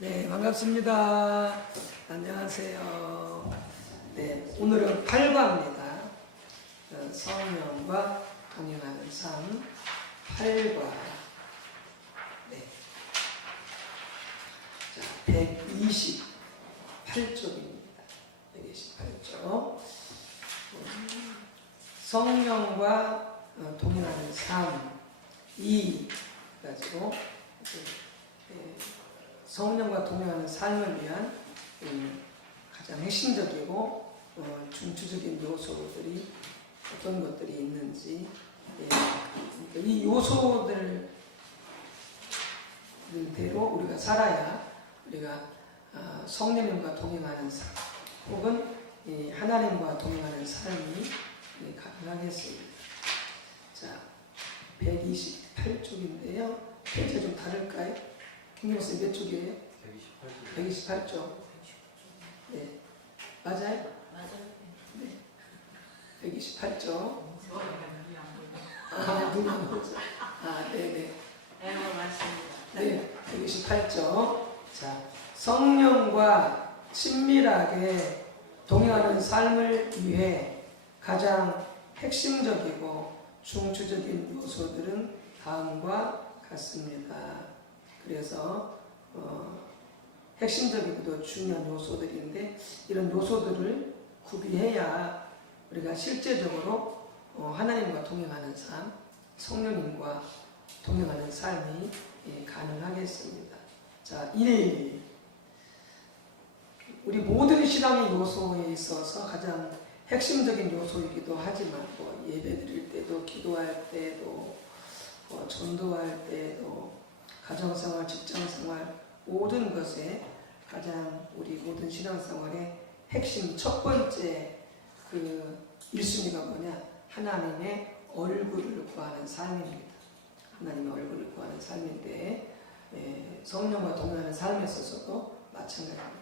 네, 반갑습니다. 안녕하세요. 네, 오늘은 8과입니다. 성령과 동행하는 삶 8과. 네. 자, 128쪽입니다. 128쪽. 성령과 동행하는 삶 2 가지고 성령과 동행하는 삶을 위한 가장 핵심적이고 중추적인 요소들이 어떤 것들이 있는지, 이 요소들대로 우리가 살아야 우리가 성령님과 동행하는 삶 혹은 하나님과 동행하는 삶이 가능하겠습니다. 자, 128쪽인데요. 페이지가 좀 다를까요? 김경수 몇 쪽이에요? 128쪽. 네. 맞아요? 맞아요. 네. 128쪽. 눈이 안 보죠. 네네. 네, 맞습니다. 네. 128쪽. 자, 성령과 친밀하게 동행하는 삶을 위해 가장 핵심적이고 중추적인 요소들은 다음과 같습니다. 그래서 핵심적이고도 중요한 요소들인데, 이런 요소들을 구비해야 우리가 실제적으로 하나님과 동행하는 삶, 성령님과 동행하는 삶이 가능하겠습니다. 자, 1. 우리 모든 신앙의 요소에 있어서 가장 핵심적인 요소이기도 하지만 예배 드릴 때도, 기도할 때도, 전도할 때도, 가정생활, 직장생활, 모든 것에 가장 우리 모든 신앙생활의 핵심 첫 번째 그 1순위가 뭐냐? 하나님의 얼굴을 구하는 삶입니다. 하나님의 얼굴을 구하는 삶인데, 성령과 동행하는 삶에 있어서도 마찬가지입니다.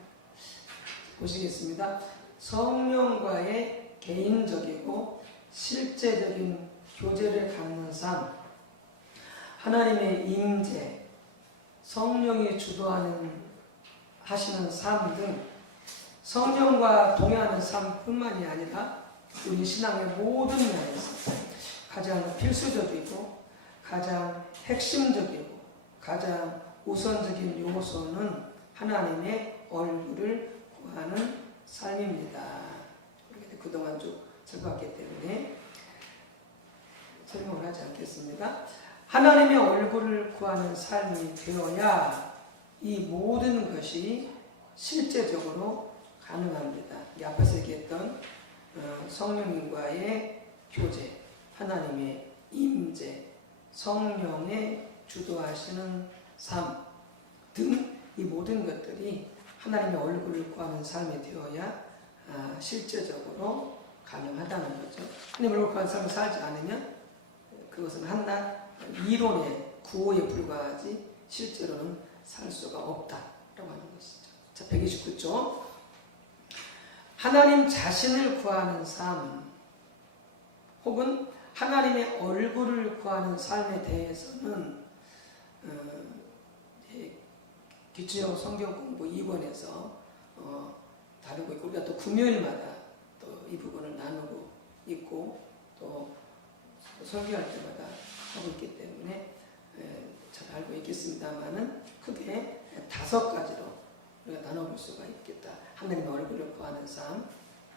보시겠습니다. 성령과의 개인적이고 실제적인 교제를 갖는 삶, 하나님의 임재, 성령이 하시는 삶 등 성령과 동행하는 삶뿐만이 아니라 우리 신앙의 모든 면에서 가장 필수적이고 가장 핵심적이고 가장 우선적인 요소는 하나님의 얼굴을 구하는 삶입니다. 그동안 쭉 설명했기 때문에 설명을 하지 않겠습니다. 하나님의 얼굴을 구하는 삶이 되어야 이 모든 것이 실제적으로 가능합니다. 앞에서 얘기했던 성령님과의 교제, 하나님의 임재, 성령의 주도하시는 삶 등 이 모든 것들이 하나님의 얼굴을 구하는 삶이 되어야 실제적으로 가능하다는 거죠. 하나님의 얼굴을 구하는 삶을 살지 않으면 그것은 한낱 이론의 구호에 불과하지 실제로는 살 수가 없다라고 하는 것이죠. 자, 129쪽. 하나님 자신을 구하는 삶 혹은 하나님의 얼굴을 구하는 삶에 대해서는 기초적 성경 공부 2권에서 다루고 있고, 우리가 또 금요일마다 또 이 부분을 나누고 있고 또 설교할 때마다 하고 있기 때문에 잘 알고 있겠습니다만은 크게 5가지로 우리가 나눠볼 수가 있겠다. 하나님의 얼굴을 구하는 삶,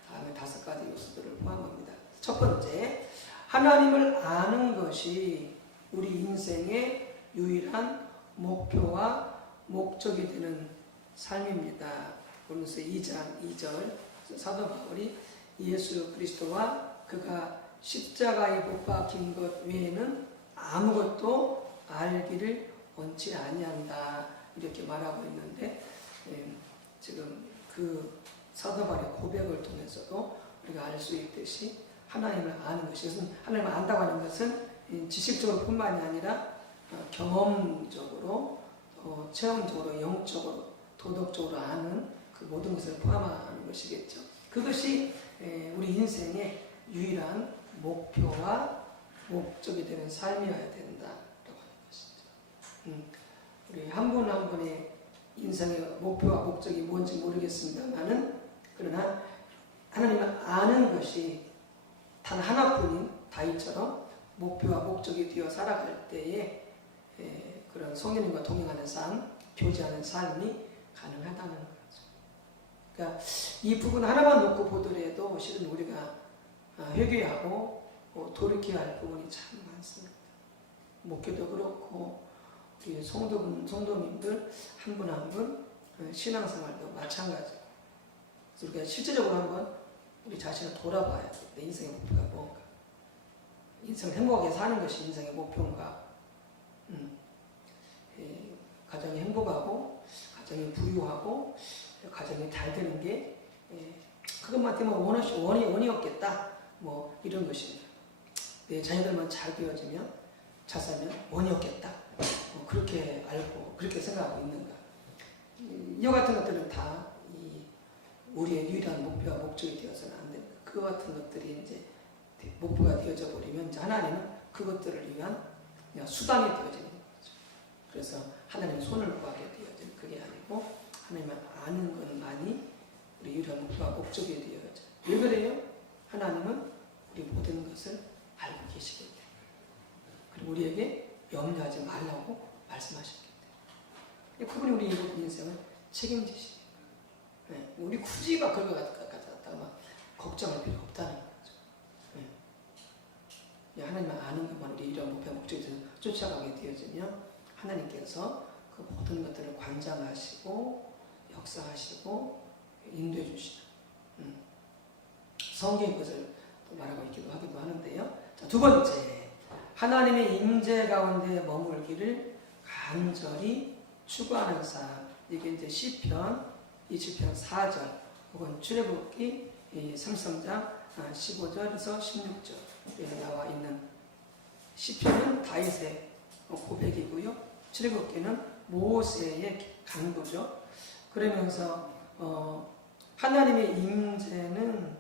다음에 5가지 요소들을 포함합니다. 첫 번째, 하나님을 아는 것이 우리 인생의 유일한 목표와 목적이 되는 삶입니다. 고린도서 2장 2절 사도 바울이 예수 그리스도와 그가 십자가에 못 박힌 것 외에는 아무것도 알기를 원치 아니한다, 이렇게 말하고 있는데, 지금 그 사도 바울의 고백을 통해서도 우리가 알 수 있듯이 하나님을 아는 것이, 하나님을 안다고 하는 것은 지식적으로 뿐만이 아니라 경험적으로, 체험적으로, 영적으로, 도덕적으로 아는 그 모든 것을 포함하는 것이겠죠. 그것이 우리 인생의 유일한 목표와 목적이 되는 삶이어야 된다라고 하는 것이죠. 우리 한 분 한 분의 인생의 목표와 목적이 뭔지 모르겠습니다만은 그러나 하나님을 아는 것이 단 하나뿐인 다윗처럼 목표와 목적이 되어 살아갈 때에 그런 성령님과 동행하는 삶, 교제하는 삶이 가능하다는 거죠. 그러니까 이 부분 하나만 놓고 보더라도 실은 우리가 회개하고 돌이켜야 할 부분이 참 많습니다. 목회도 그렇고 우리 성도님들 한 분 한 분 신앙생활도 마찬가지고 우리가 실제적으로 한번 우리 자신을 돌아봐야 돼. 내 인생의 목표가 뭔가. 인생을 행복하게 사는 것이 인생의 목표인가. 가정이 행복하고 가정이 부유하고 가정이 잘 되는 게 그것만 때문에 원이 없겠다. 뭐 이런 것입니다. 내 자녀들만 잘 되어지면 잘 살면 원이 없겠다. 그렇게 알고 그렇게 생각하고 있는가. 이와 같은 것들은 다 우리의 유일한 목표와 목적이 되어서는 안 됩니다. 그 같은 것들이 이제 목표가 되어져 버리면 이제 하나님은 그것들을 위한 그냥 수단이 되어지는 거죠. 그래서 하나님의 손을 구하게 되어지는 그게 아니고 하나님을 아는 것만이 우리 유일한 목표와 목적이 되어져. 왜 그래요? 하나님은 우리 모든 것을 알고 계시기 때문에. 그리고 우리에게 염려하지 말라고 말씀하셨기 때문에. 그분이 우리 인생을 책임지시니까. 우리 굳이 막 그걸 갖다가 막 걱정할 필요 없다는 거죠. 하나님을 아는 것만 우리 이런 목표 목적에 쫓아가게 되어지면 하나님께서 그 모든 것들을 관장하시고 역사하시고 인도해 주시는 성경의 것을 또 말하고 있기도 하기도 하는데요. 자, 두 번째, 하나님의 임재 가운데 머물기를 간절히 추구하는 삶. 이게 이제 시편 27편 4절 혹은 출애굽기 33장 15절에서 16절에 나와 있는 시편은 다윗의 고백이고요. 출애굽기는 모세의 간구죠. 그러면서 하나님의 임재는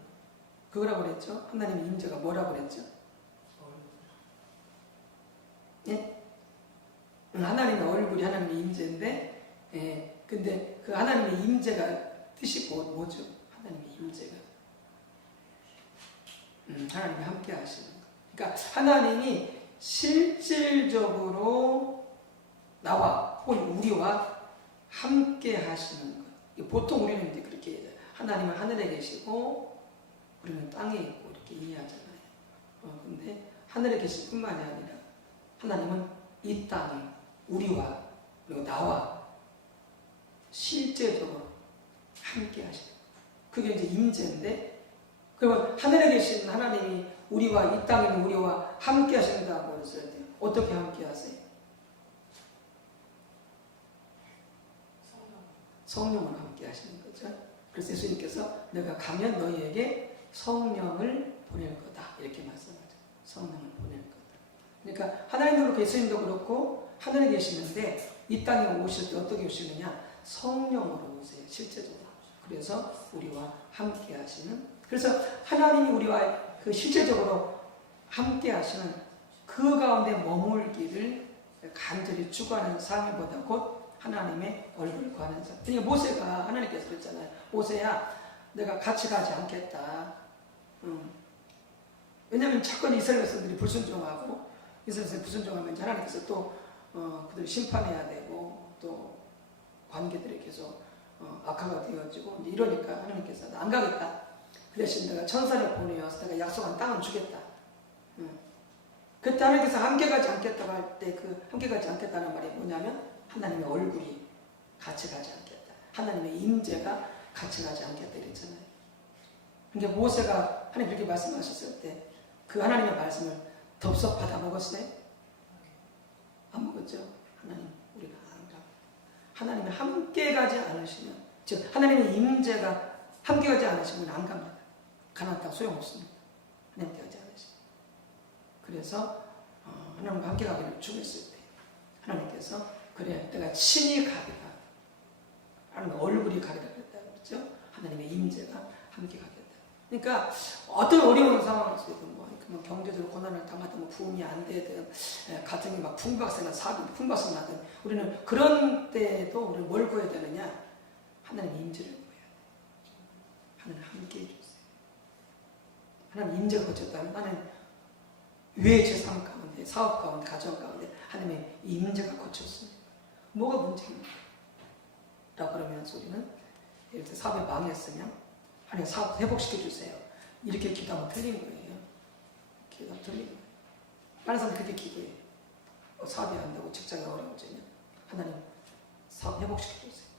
그거라고 그랬죠. 하나님의 임재가 뭐라고 그랬죠? 예? 하나님의 얼굴이 하나님의 임재인데 근데 그 하나님의 임재가 뜻이 뭐죠? 하나님의 임재가 하나님이 함께 하시는 거. 그러니까 하나님이 실질적으로 나와 혹은 우리와 함께 하시는 것. 보통 우리는 이제 그렇게 얘기해요. 하나님은 하늘에 계시고 우리는 땅에 있고 이렇게 이해하잖아요. 근데 하늘에 계실 뿐만이 아니라 하나님은 이 땅에 우리와 그리고 나와 실제적으로 함께 하시는 거예요. 그게 이제 임재인데, 그러면 하늘에 계신 하나님이 우리와 이 땅에 있는 우리와 함께 하신다고 했을 때 어떻게 함께 하세요? 성령으로 함께 하시는 거죠. 그래서 예수님께서 내가 가면 너희에게 성령을 보낼 거다 이렇게 말씀하죠. 성령을 보낼 거다. 그러니까 하나님도 그렇고 예수님도 그렇고 하늘에 계시는데 이 땅에 오실 때 어떻게 오시느냐? 성령으로 오세요. 실제적으로. 그래서 우리와 함께 하시는, 그래서 하나님이 우리와 그 실제적으로 함께 하시는 그 가운데 머물기를 간절히 추구하는 삶보다 곧 하나님의 얼굴을 구하는 삶. 그러니까 모세가 하나님께서 그랬잖아요. 모세야, 내가 같이 가지 않겠다. 왜냐하면 자꾸 이스라엘 백성들이 불순종하고 이스라엘 백성이 불순종하면 하나님께서 또 그들을 심판해야 되고 또 관계들이 계속 악화가 되어지고 이러니까 하나님께서 안 가겠다. 그 대신 내가 천사를 보내어서 내가 약속한 땅을 주겠다. 그때 하나님께서 함께 가지 않겠다고 할 때 그 함께 가지 않겠다는 말이 뭐냐면 하나님의 얼굴이 같이 가지 않겠다. 하나님의 임재가 같이 가지 않겠다 이랬잖아요. 그러니까 모세가 하나님 그렇게 말씀하셨을 때 그 하나님의 말씀을 덥석 받아 먹었어요? 안 먹었죠. 하나님 우리가 안 가. 하나님이 함께 가지 않으시면, 즉 하나님의 임재가 함께 가지 않으시면 안 갑니다. 가나안 땅 소용없습니다. 하나님께 가지 않으시면. 그래서 하나님과 함께 가기를 주겠을 때 하나님께서 그래 내가 친히 가리라. 하나님의 얼굴이 가리라 그랬다고 그랬죠. 하나님의 임재가 함께 가겠다. 그러니까 어떤 어려운 상황 속에도 뭐 뭐 경제적으로 고난을 당하든 뭐 부흥이 안 되든 가정이 막 풍박세나 사업이 풍박세 나든 우리는 그런 때에도 우리는 뭘 구해야 되느냐? 하나님 임재를 구해야 돼. 하나님 함께 해주세요. 하나님 임재가 거쳤다면 나는 왜 제 삶 가운데, 사업 가운데, 가정 가운데 하나님의 임재가 거쳤습니다. 뭐가 문제입니까? 라고 그러면서 우리는 예를 들어 사업이 망했으면 하나님 사업 회복시켜 주세요. 이렇게 기도하면 틀린 거예요. 기도하면 틀린 거예요. 많은 사람들이 그렇게 기도해요. 사업이 안 되고 직장이 어려워지면 하나님 사업 회복시켜 주세요.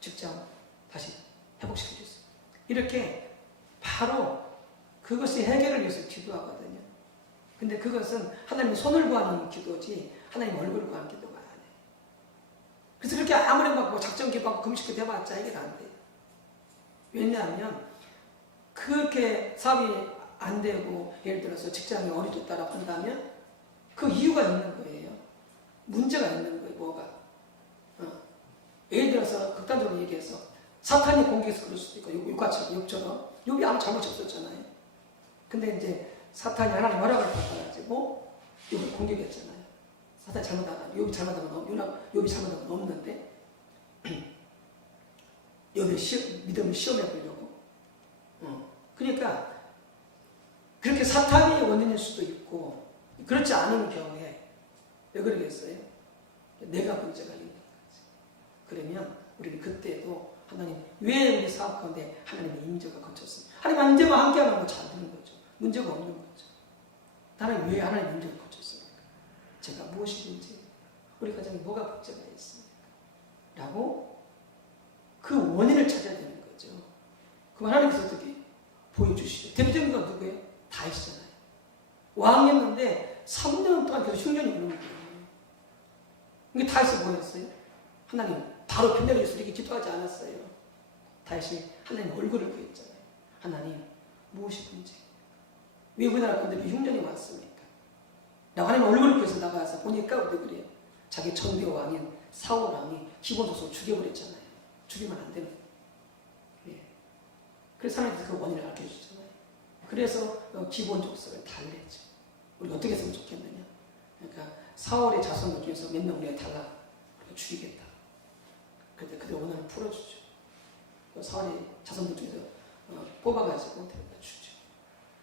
직장 다시 회복시켜 주세요. 이렇게 바로 그것이 해결을 위해서 기도하거든요. 근데 그것은 하나님의 손을 구하는 기도지 하나님 얼굴을 구하는 기도가 아니에요. 그래서 그렇게 아무리 막 작전 기도하고 금식기도 해봤자 해결 안 돼요. 왜냐하면 그렇게 사업이 안 되고 예를 들어서 직장이 어려졌다라고 한다면 그 이유가 있는 거예요. 문제가 있는 거예요. 뭐가? 예를 들어서 극단적으로 얘기해서 사탄이 공격해서 그럴 수도 있고 욕처럼 욕이 아무 잘못이 없었잖아요. 근데 이제 사탄이 하나님 허락을 받아가지고 욕을 공격했잖아요. 사탄이 잘못하면 욕이 잘못하면 없는데 욥의 믿음을 시험해 보려고. 그러니까 그렇게 사탄이 원인일 수도 있고 그렇지 않은 경우에 왜 그러겠어요? 내가 문제가 있는 거지. 그러면 우리는 그때도 하나님 왜 우리 사업 가운데 하나님의 임재가 거쳤습니까? 하나님 임재와 함께하는 거 잘 되는 거죠. 문제가 없는 거죠. 나는 왜 하나님 임재를 거쳤습니까? 제가 무엇이 문제? 우리 가정에 뭐가 문제가 있습니까? 라고 그 원인을 찾아야 되는 거죠. 그럼 하나님께서 어떻게 보여주시죠? 대표적인 건 누구예요? 다윗이잖아요. 왕이었는데 3년 동안 계속 흉년이 오는 거예요. 이게 다윗이 뭐였어요? 하나님 바로 빛내주셔서 이렇게 기도하지 않았어요. 다윗이 하나님 얼굴을 구했잖아요. 하나님 무엇이 문제? 왜 우리나라 가운데 흉년이 왔습니까? 하나님 얼굴을 구해서 나가서 보니까 어떻게 그래요? 자기 전대 왕인 사울 왕이 기본 도서 죽여버렸잖아요. 죽이면 안 되는. 예. 그래서 하나님께서 그 원인을 알게 해주잖아요. 그래서 기본 족속을 달래죠. 우리가 어떻게 했으면 좋겠느냐? 그러니까 사울의 자손들 중에서 몇 명 우리가 달라 우리가 죽이겠다. 그때 그들 원한을 풀어주죠. 사울의 자손들 중에서 뽑아가지고 데려다 주죠.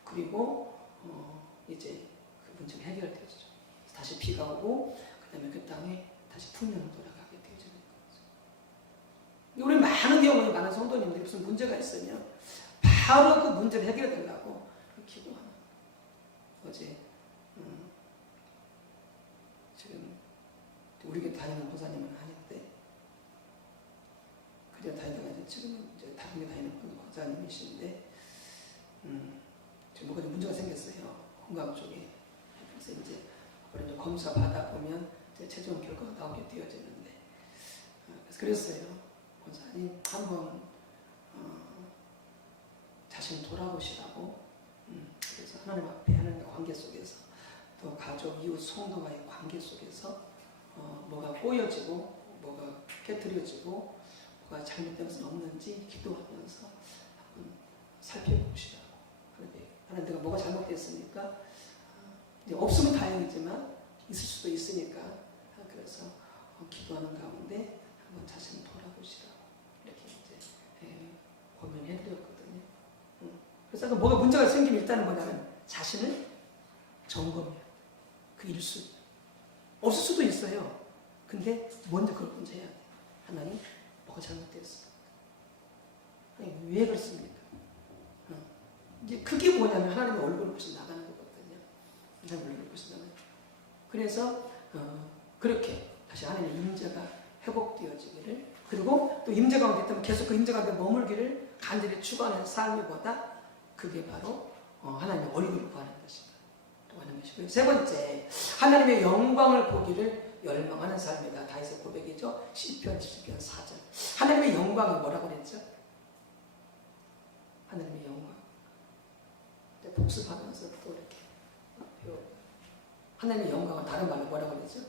그리고 이제 그 문제가 해결되죠. 다시 비가 오고 그다음에 그 땅에 다시 풍년으로 돌아가게 되어지는 거죠. 우리 많은 경우에 많은 성도님들이 무슨 문제가 있으면 바로 그 문제를 해결되려고 기도하는. 어제 지금 우리 교회 다니는 목사님은 아닌데 그때 다니다가 지금 이제 다른 데 다니는 목사님이신데 지금 뭐가 좀 문제가 생겼어요. 건강 쪽에. 그래서 이제 검사 받아보면 이제 최종 결과가 나오게 되어지는데 그래서 그랬어요. 권사님 한번 자신 돌아보시라고. 그래서 하나님 앞에 하나님과 관계 속에서 또 가족, 이웃, 성도와의 관계 속에서 뭐가 꼬여지고 뭐가 깨트려지고 뭐가 잘못된 것은 없는지 기도하면서 한번 살펴보시라고. 그런데 하나님 내가 뭐가 잘못됐습니까? 없으면 다행이지만 있을 수도 있으니까 그래서 기도하는 가운데 한번 자신을 돌아보시라고 이렇게 이제 고민해드렸거든요. 그래서 뭐가 문제가 생기면 일단은 뭐냐면 자신을 점검해요. 그 일수 없을 수도 있어요. 근데 먼저 그걸 먼저 해야 돼. 하나님 뭐가 잘못됐어? 하나님 왜 그렇습니까? 이제 그게 뭐냐면 하나님의 얼굴을 보시 나가는 거거든요. 하나님의 얼굴을 보시 나가는. 그래서 그렇게 다시 하나님의 임재가 회복되어지기를, 그리고 또 임재 가운데 있다면 계속 그 임재 가운데 머물기를 간절히 추구하는 삶이보다 그게 바로 하나님의 얼굴을 구하는 것이다. 하는 것이고요. 세 번째, 하나님의 영광을 보기를 열망하는 삶이다. 다윗의 고백이죠. 시편 10편 4절. 하나님의 영광이 뭐라고 그랬죠? 하나님의 영광. 복습하면서 또 이렇게 배워요. 하나님의 영광은 다른 말로 뭐라고 그랬죠?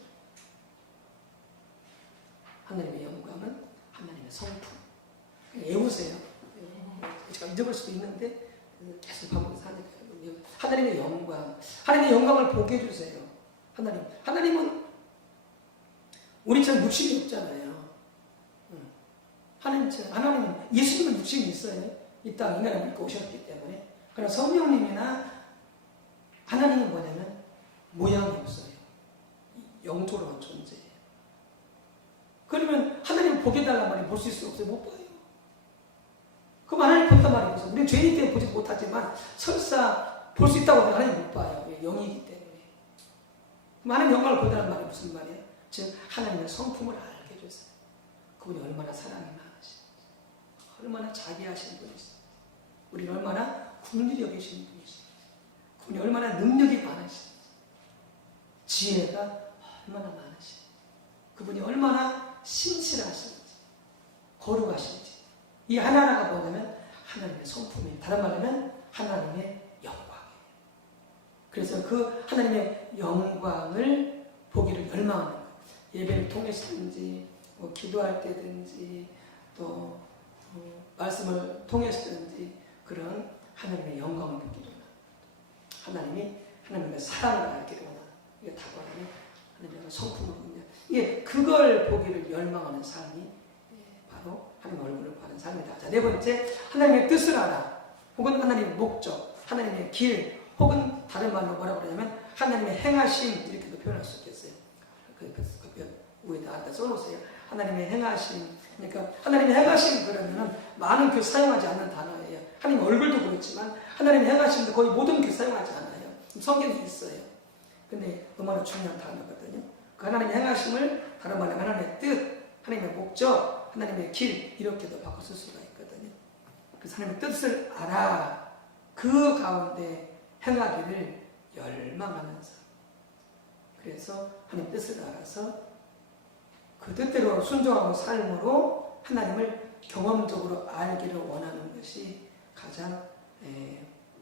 하나님의 영광은 하나님의 성품. 외우세요. 제가 잊어버릴 수도 있는데 계속 반복해서 하니까 하나님의 영광, 하나님의 영광을 보게 해주세요. 하나님은 우리처럼 육신이 없잖아요. 하나님은 예수님은 육신이 있어요. 이 땅 인간을 믿고 오셨기 때문에. 그러나 성령님이나 하나님은 뭐냐면 모양이 없어요. 영토로만 존재해요. 그러면 하나님 보게 달란 말이 볼 수 있을 수 없어요. 못 봐요. 그럼 하나님 본단 말이 무슨? 우리는 죄인 때문에 보지 못하지만 설사 볼 수 있다고 해도 하나님 못 봐요. 영이기 때문에. 그럼 하나님 영광을 보다는 말이 무슨 말이에요? 즉 하나님의 성품을 알게 해줬어요. 그분이 얼마나 사랑이 많으신지, 얼마나 자비하신 분이신지, 우리를 얼마나 긍휼히 여기시는 분이신지, 그분이 얼마나 능력이 많으신지, 지혜가 얼마나 많으신지, 그분이 얼마나 신실하신지, 거룩하신지, 이 하나하나가 뭐냐면 하나님의 성품이에요. 다른 말로 하면 하나님의 영광이에요. 그래서 그 하나님의 영광을 보기를 열망하는 거예요. 예배를 통해서든지 뭐 기도할 때든지 또 말씀을 통해서든지 그런 하나님의 영광을 보기를 원합니다. 하나님의 사랑을 알기를 원합니다. 이게 다고 하나님 하나님의 성품을 보냐. 이게 그걸 보기를 열망하는 삶이 바로 하나님 얼굴을 보는 삶이다. 자, 네 번째, 하나님의 뜻을 알아. 혹은 하나님의 목적, 하나님의 길, 혹은 다른 말로 뭐라고 그러냐면 하나님의 행하심, 이렇게도 표현할 수 있겠어요. 위에다 써놓으세요. 하나님의 행하심. 그러니까 하나님의 행하심 그러면은 많은 교 사용하지 않는 단어예요. 하나님 얼굴도 그렇지만 하나님의 행하심도 거의 모든 교 사용하지 않아요. 성경에 있어요. 근데 얼마나 중요한 단어거든요. 그 하나님의 행하심을 다른 말로 하나님의 뜻, 하나님의 목적, 하나님의 길 이렇게도 바꿔 쓸 수가 있거든요. 그래서 하나님의 뜻을 알아. 그 가운데 행하기를 열망하는 사람. 그래서 하나님 뜻을 알아서 그 뜻대로 순종하고 삶으로 하나님을 경험적으로 알기를 원하는 것이 가장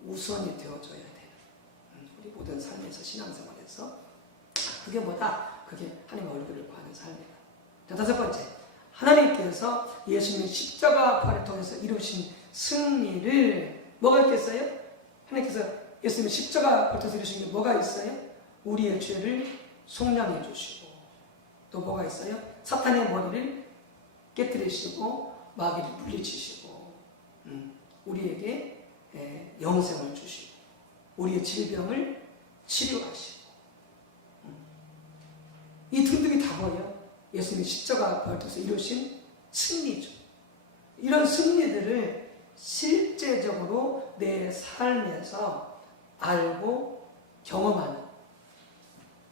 우선이 되어줘야 돼요. 우리 모든 삶에서 신앙생활에서 그게 뭐다? 그게 하나님의 얼굴을 구하는 삶이다. 자, 다섯 번째, 하나님께서 예수님의 십자가 부활을 통해서 이루신 승리를 뭐가 있겠어요? 하나님께서 예수님의 십자가 부활을 통해서 이루신 게 뭐가 있어요? 우리의 죄를 속량해 주시고 또 뭐가 있어요? 사탄의 머리를 깨뜨리시고 마귀를 물리치시고 우리에게 영생을 주시고 우리의 질병을 치료하시고 이 등등이 다 뭐예요? 예수님의 십자가 부활을 통해서 이루신 승리죠. 이런 승리들을 실제적으로 내 삶에서 알고 경험하는,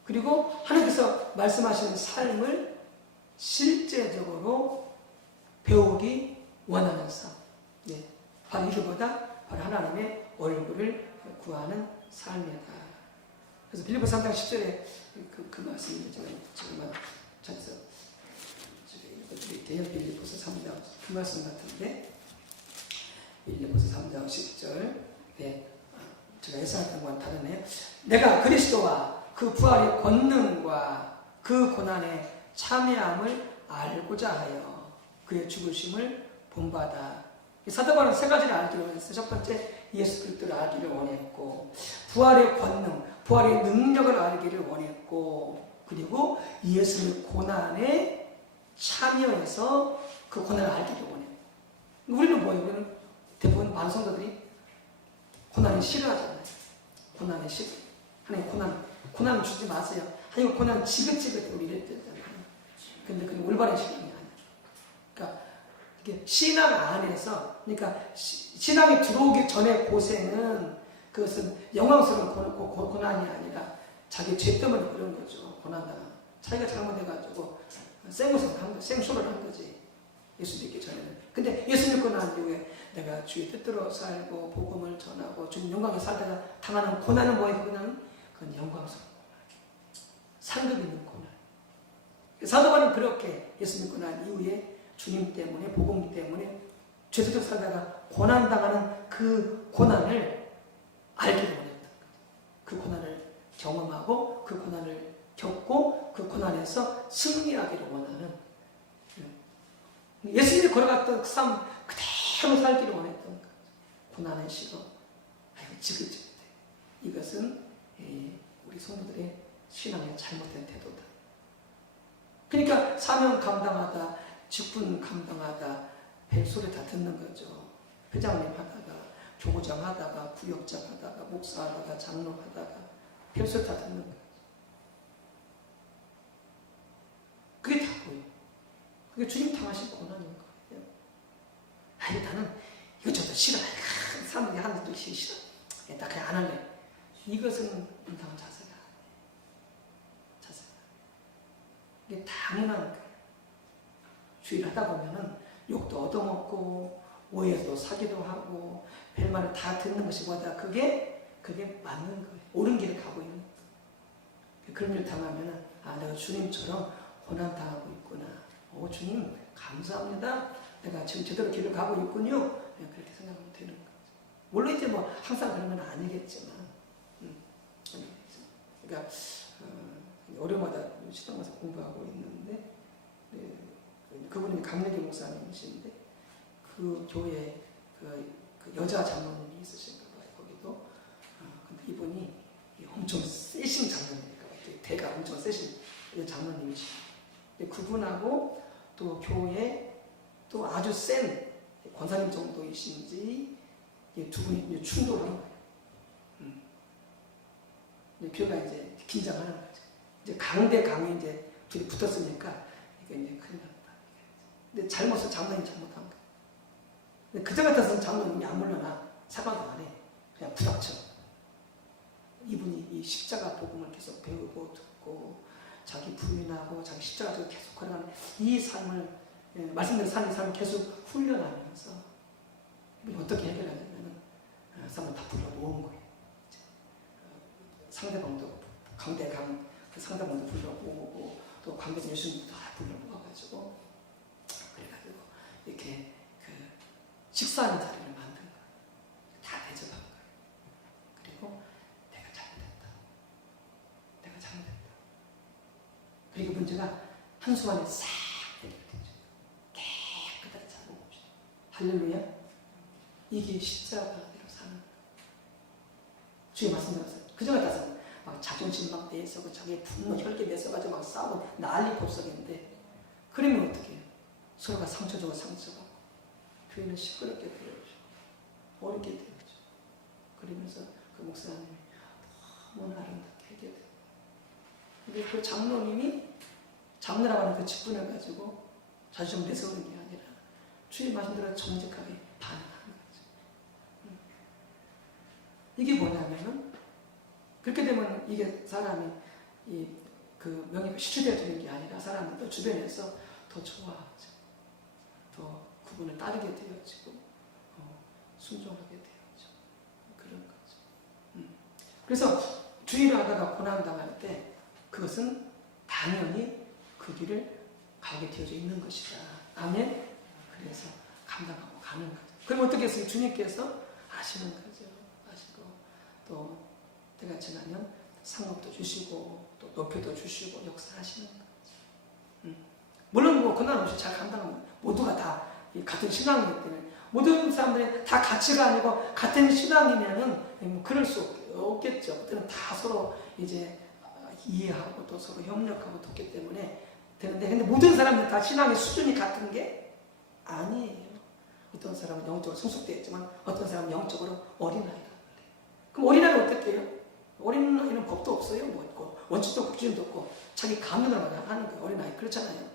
그리고 하나님께서 말씀하시는 삶을 실제적으로 배우기 원하는 삶. 네. 바로 이거보다 바로 하나님의 얼굴을 구하는 삶이다. 그래서 빌립보서 3장 10절에 그 말씀을 제가 찾아서 읽어드릴게요. 빌립보서 3장 그 말씀 같은데 빌립보서 3장 10절. 네. 제가 예상했던 거랑 다르네요. 내가 그리스도와 그 부활의 권능과 그 고난의 참여함을 알고자 하여 그의 죽으심을 본받아. 사도 바울은 세 가지를 알기를 원했어요. 첫 번째, 예수 그리스도를 알기를 원했고, 부활의 권능, 부활의 능력을 알기를 원했고, 그리고 예수의 고난에 참여해서 그 고난을 알기를 원해요. 우리는 뭐예요? 우리는 대부분 많은 성도들이 고난을 싫어하잖아요. 고난을 싫어. 하나님 고난 주지 마세요. 하나님 고난 지긋지긋해 우리 이랬잖아요. 근데 그게 올바른 신앙이 아니에요. 그러니까 이게 신앙 안에서, 그러니까 신앙이 들어오기 전에 고생은 그것은 영광스러운 고난이 아니라 자기 죄 때문에 그런 거죠. 고난당한. 자기가 잘못해가지고 생쇼를 한 거지. 예수 믿기 전에는. 근데 예수 믿고 난 이후에 내가 주의 뜻대로 살고 복음을 전하고 주님 영광에 살다가 당하는 고난은 뭐예요? 그건 영광스러운 고난. 상급 있는 고난. 사도 바울은 그렇게 예수 믿고 난 이후에 주님 때문에 복음 때문에 죄수들 살다가 고난당하는 그 고난을 알기를 원했던 거예요. 그 고난을 경험하고 그 고난을 겪고 그 고난에서 승리하기를 원하는, 예수님이 걸어갔던 그 삶 그대로 살기를 원했던 거예요. 고난은 싫어. 아이고 지긋지긋해. 이것은 우리 성도들의 신앙의 잘못된 태도다. 그러니까 사명 감당하다, 직분 감당하다, 벨소리 다 듣는 거죠. 회장님 하다가, 교구장 하다가, 구역장 하다가, 목사 하다가, 장로 하다가, 벨소리 다 듣는 거죠. 그게 다고요. 그게 주님 당하신 고난인 거예요. 아니, 나는 이것저것 싫어. 사람들이 하는 것도 싫어. 나 그냥 안 할래. 이것은 인상은 자세가 아니에요. 자세가. 이게 당연한 거예요. 주의를 하다 보면은 욕도 얻어먹고, 오해도 사기도 하고, 별말을 다 듣는 것이 보다 그게 맞는 거예요. 옳은 길을 가고 있는 거예요. 그런 일을 당하면은, 아, 내가 주님처럼 고난당하고 있구나. 주님, 감사합니다. 내가 지금 제대로 길을 가고 있군요. 그렇게 생각하면 되는 거죠. 물론 이제 뭐 항상 그런 건 아니겠지만, 그러니까 월요마다 시당에서 공부하고 있는데, 그분이 강력기 목사님이신데, 그 교회 그 여자 장로님이 있으신가 봐요. 거기도. 근데 이분이 엄청 세신 장로님이니까 대가 엄청 세신 장로님이시고, 그분하고 또 교회 또 아주 센 권사님 정도이신지 두 분이 충돌하는 거예요. 교회가 이제 긴장하는 거죠. 이제 강대 강이 이제 둘이 붙었으니까 이게 이제 큰일 났다. 근데 잘못은 장로님이 잘못한 거예요. 근데 그저 같아서는 장로님이 안 물러나 사과도 안 해. 그냥 부닥쳐. 이분이 이 십자가 복음을 계속 배우고 듣고 자기 부인하고 자기 십자가 계속 걸어가는 이 삶을, 말씀드린 삶을 계속 훈련하면서 이분이 어떻게 해결하냐면은 사람을 다 불러 모은 거예요. 상대방도 강대강 상대방도 불러 모으고 또 관계자 예수님도 다 불러 모아가지고 그래가지고 이렇게 그 식사하는 자리를 만든 거예요. 다 대접한 거예요. 그리고 내가 잘못했다. 그리고 문제가 한순간에 싹 해결되죠. 깨끗하게 잘 먹읍시다. 할렐루야. 이게 십자가대로 사는 거예요. 주의 말씀드렸어요. 그저 같아서 막 자존심 막 내서고 자기 분노 혈기 내서가지고 막 싸우고 난리 법석인데, 그러면 어떻게 해요? 서로가 상처 주고 상처받고 교회는 시끄럽게 되어죠. 어렵게 되어죠. 그러면서 그 목사님이 너무 아름답게 해결돼요. 근데 그 장로님이 장로라고 하는 그 직분을 가지고 자존심 내세우는 게 아니라 주의 말씀대로 정직하게 반응하는 거죠. 이게 뭐냐면은, 그렇게 되면 이게 사람이 그 명예가 실추되어지는 게 아니라 사람들도 주변에서 더 좋아하죠. 더 그분을 따르게 되어지고 순종하게 되어죠. 그런 거죠. 그래서 주의를 하다가 고난당할 때 그것은 당연히 그 길을 가게 되어져 있는 것이다. 아멘. 그래서 감당하고 가는 거죠. 그럼 어떻게 했어요? 주님께서 아시는 거죠. 아시고 또 때가 지나면 상급도 주시고 또 높이도 주시고 역사하시는 거죠. 물론 뭐 그날 없이 잘 감당하면 모두가 다 같은 신앙이기 때문에 모든 사람들이 다 가치가 아니고 같은 신앙이면은 뭐 그럴 수 없겠죠. 그때는 다 서로 이제 이해하고 또 서로 협력하고 돕기 때문에 되는데, 근데 모든 사람들 다 신앙의 수준이 같은 게 아니에요. 어떤 사람은 영적으로 성숙되어 있지만 어떤 사람은 영적으로 어린아이다. 그럼 어린아이는 어떻게 해요? 어린아이는 법도 없어요. 뭐 있고 원칙도 없고 기준도 없고 자기 감정을 막 하는 거예요. 어린아이 그렇잖아요.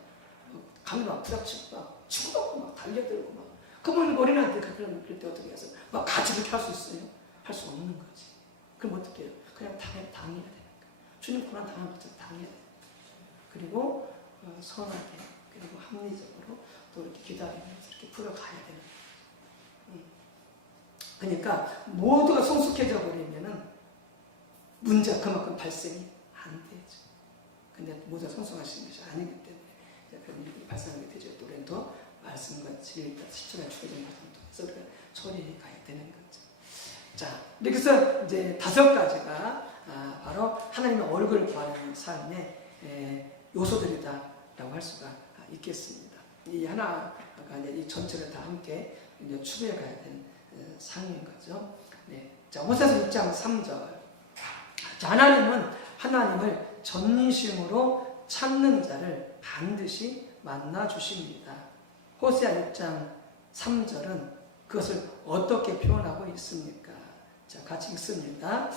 감정 막 부닥치고 막 치고받고 막 달려들고 막. 그러면 어린아이들 그럴 때 어떻게 해서 막 같이 그렇게 할 수 있어요? 할 수 없는 거지. 그럼 어떻게 해요? 그냥 당해야 되는 거예요. 주님 고난 당하는 것처럼 당해야 돼요. 그리고 선하게 그리고 합리적으로 또 이렇게 기다리면서 이렇게 풀어가야 되는 거예요. 그러니까 모두가 성숙해져 버리면은 문제가 그만큼 발생이 안 되죠. 근데 모두가 성숙하시는 것이 아니기 때문에 그런 일이 발생하게 되죠. 또 우리는 더 말씀과 진리를 십자가에 죽여진 것을 통해서 우리가 처리해 가야 되는 거죠. 자, 이렇게 해서 이제 5가지가 바로 하나님의 얼굴을 구하는 삶의 요소들이다라고 할 수가 있겠습니다. 이 하나가 이 전체를 다 함께 이제 추구해 가야 되는 상인 거죠. 네. 자, 호세아서 6장 3절 자, 하나님은 하나님을 전심으로 찾는 자를 반드시 만나 주십니다. 호세아 6장 3절은 그것을 어떻게 표현하고 있습니까? 자, 같이 읽습니다.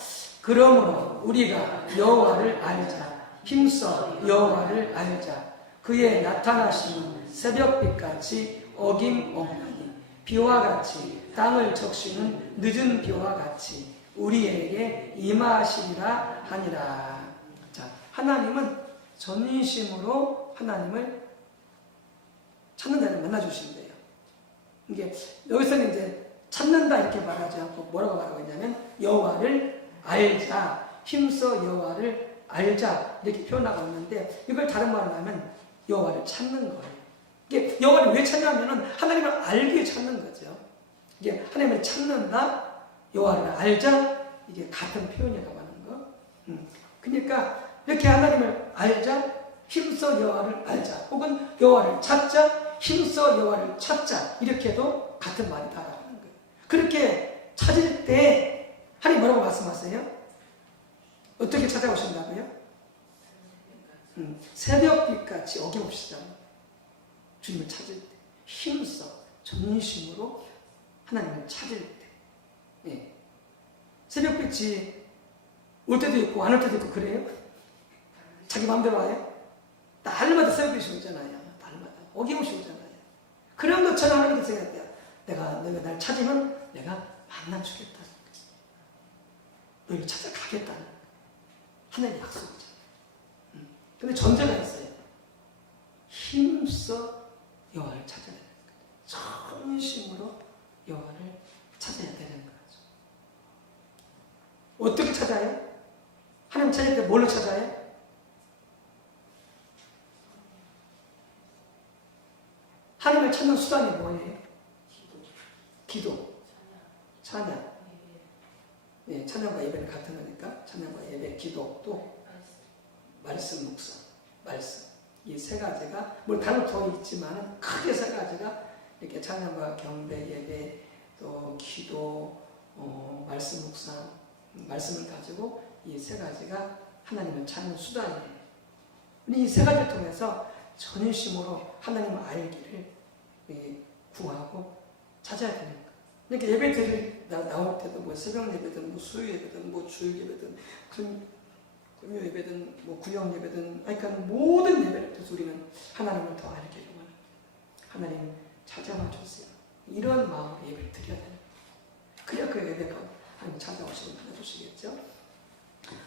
그러므로 우리가 여호와를 알자. 힘써 여호와를 알자. 그의 나타나심은 새벽빛같이 어김없나니 비와 같이 땅을 적시는 늦은 비와 같이 우리에게 임하시리라 하니라. 자, 하나님은 전심으로 하나님을 찾는 자를 만나주신대요. 이게 여기서는 이제 찾는다 이렇게 말하지 않고 뭐라고 말하고 있냐면 여호와를 알자, 힘써 여호와를 알자 이렇게 표현하고 있는데 이걸 다른 말로 하면 여호와를 찾는 거예요. 이게 여호와를 왜 찾냐면은 하나님을 알기 위해 찾는 거죠. 이게 하나님을 찾는다, 여호와를 알자, 이게 같은 표현이라고 하는 거. 그러니까 이렇게 하나님을 알자, 힘써 여호와를 알자, 혹은 여호와를 찾자, 힘써 여호와를 찾자 이렇게도 같은 말이다라는 거예요. 그렇게 찾을 때 하나님 뭐라고 말씀하세요? 어떻게 찾아오신다고요? 새벽빛같이 어김없이 주님을 찾을 때, 힘써 전심으로 하나님을 찾을 때, 예. 새벽빛이 올 때도 있고 안 올 때도 있고 그래요? 자기 마음대로 와요? 날마다 새벽빛이 오잖아요. 날마다 어김없이 오잖아요. 그런 것처럼 하나님께 생각해요. 내가 날 찾으면 내가 만나 주겠다. 너를 찾아가겠다는 하나님의 약속이죠. 근데 전제가 있어요. 힘써 여호와를 찾아야 되는 거예요. 전심으로 여호와를 찾아야 되는 거죠. 어떻게 찾아요? 하나님 찾을 때 뭘로 찾아요? 하나님을 찾는 수단이 뭐예요? 기도, 찬양. 예, 찬양과 예배는 같은 거니까 찬양과 예배, 기도, 또 말씀 묵상, 말씀. 이 세 가지가 뭐 다른 더 있지만 크게 세 가지가 이렇게 찬양과 경배, 예배, 또 기도, 말씀 묵상, 말씀을 가지고 이 세 가지가 하나님을 찾는 수단이에요. 이 세 가지를 통해서 전심으로 하나님을 알기를 구하고 찾아야 되는 거예요. 그러니까 예배들이 나올 때도 뭐 새벽 예배든 뭐 수요 예배든 뭐 주일 예배든 금요 예배든 뭐 구역 예배든 그러니까 모든 예배를 통해서 우리는 하나님을 더 알기를 원합니다. 하나님 찾아와 주세요. 이런 마음으로 예배를 드려야 되는 거예요. 그래야 그 예배가 하나님 찾아오시고 만나주시겠죠.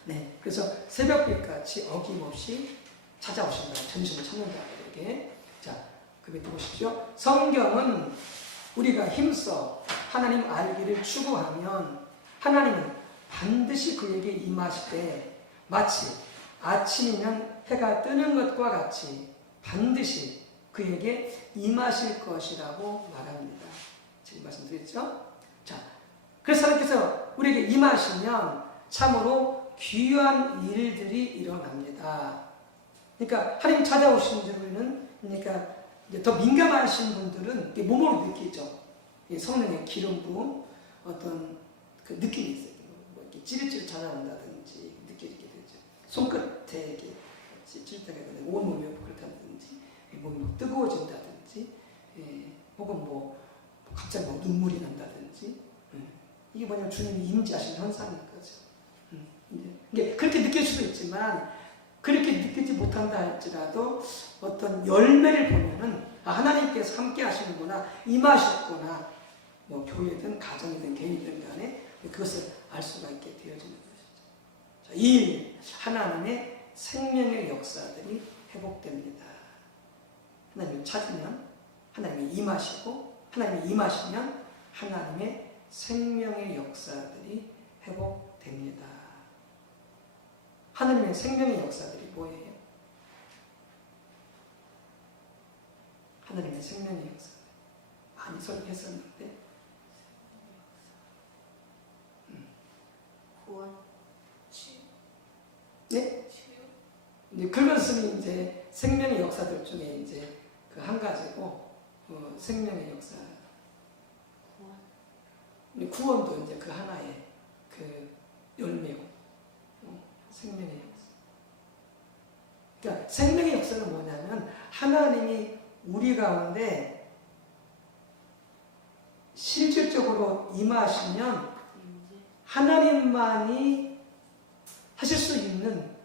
네, 그래서 새벽빛같이 어김없이 찾아오신다. 전심을 찾는 자들에게. 자, 그 밑에 보십시오. 성경은 우리가 힘써 하나님 알기를 추구하면 하나님은 반드시 그에게 임하실 때 마치 아침이면 해가 뜨는 것과 같이 반드시 그에게 임하실 것이라고 말합니다. 지금 말씀드렸죠? 자, 그래서 하나님께서 우리에게 임하시면 참으로 귀한 일들이 일어납니다. 그러니까 하나님 찾아오신 분들은 그러니까 이제 더 민감하신 분들은 몸으로 느끼죠. 성령의 기름 부음, 어떤 그 느낌이 있어요. 뭐 이렇게 찌릿찌릿 찾아온다든지 느끼게 되죠. 손끝에 이렇게 찌릿하게 되는 온몸이 그렇다든지, 몸이 뭐 뜨거워진다든지, 혹은 뭐 갑자기 뭐 눈물이 난다든지, 이게 뭐냐면 주님이 임재하시는 현상인 거죠. 이게 그렇게 느낄 수도 있지만 그렇게 느끼지 못한다 할지라도 어떤 열매를 보면은 하나님께서 함께 하시는구나, 임하셨구나, 뭐 교회든 가정이든 개인이든 간에 그것을 알 수가 있게 되어지는 것이죠. 자, 이 하나님의 생명의 역사들이 회복됩니다. 하나님을 찾으면 하나님이 임하시고, 하나님이 임하시면 하나님의 생명의 역사들이 회복됩니다. 하나님의 생명의 역사들이 뭐예요? 하나님의 생명의 역사. 많이 설교했었는데 구원, 치유. 네? 치유. 이제 그것은 이제 생명의 역사들 중에 이제 그 한 가지고, 생명의 역사. 구원. 구원도 이제 그 하나의 그 열매고, 생명의 역사. 그러니까 생명의 역사는 뭐냐면 하나님이 우리 가운데 실질적으로 임하시면 하나님만이 하실 수 있는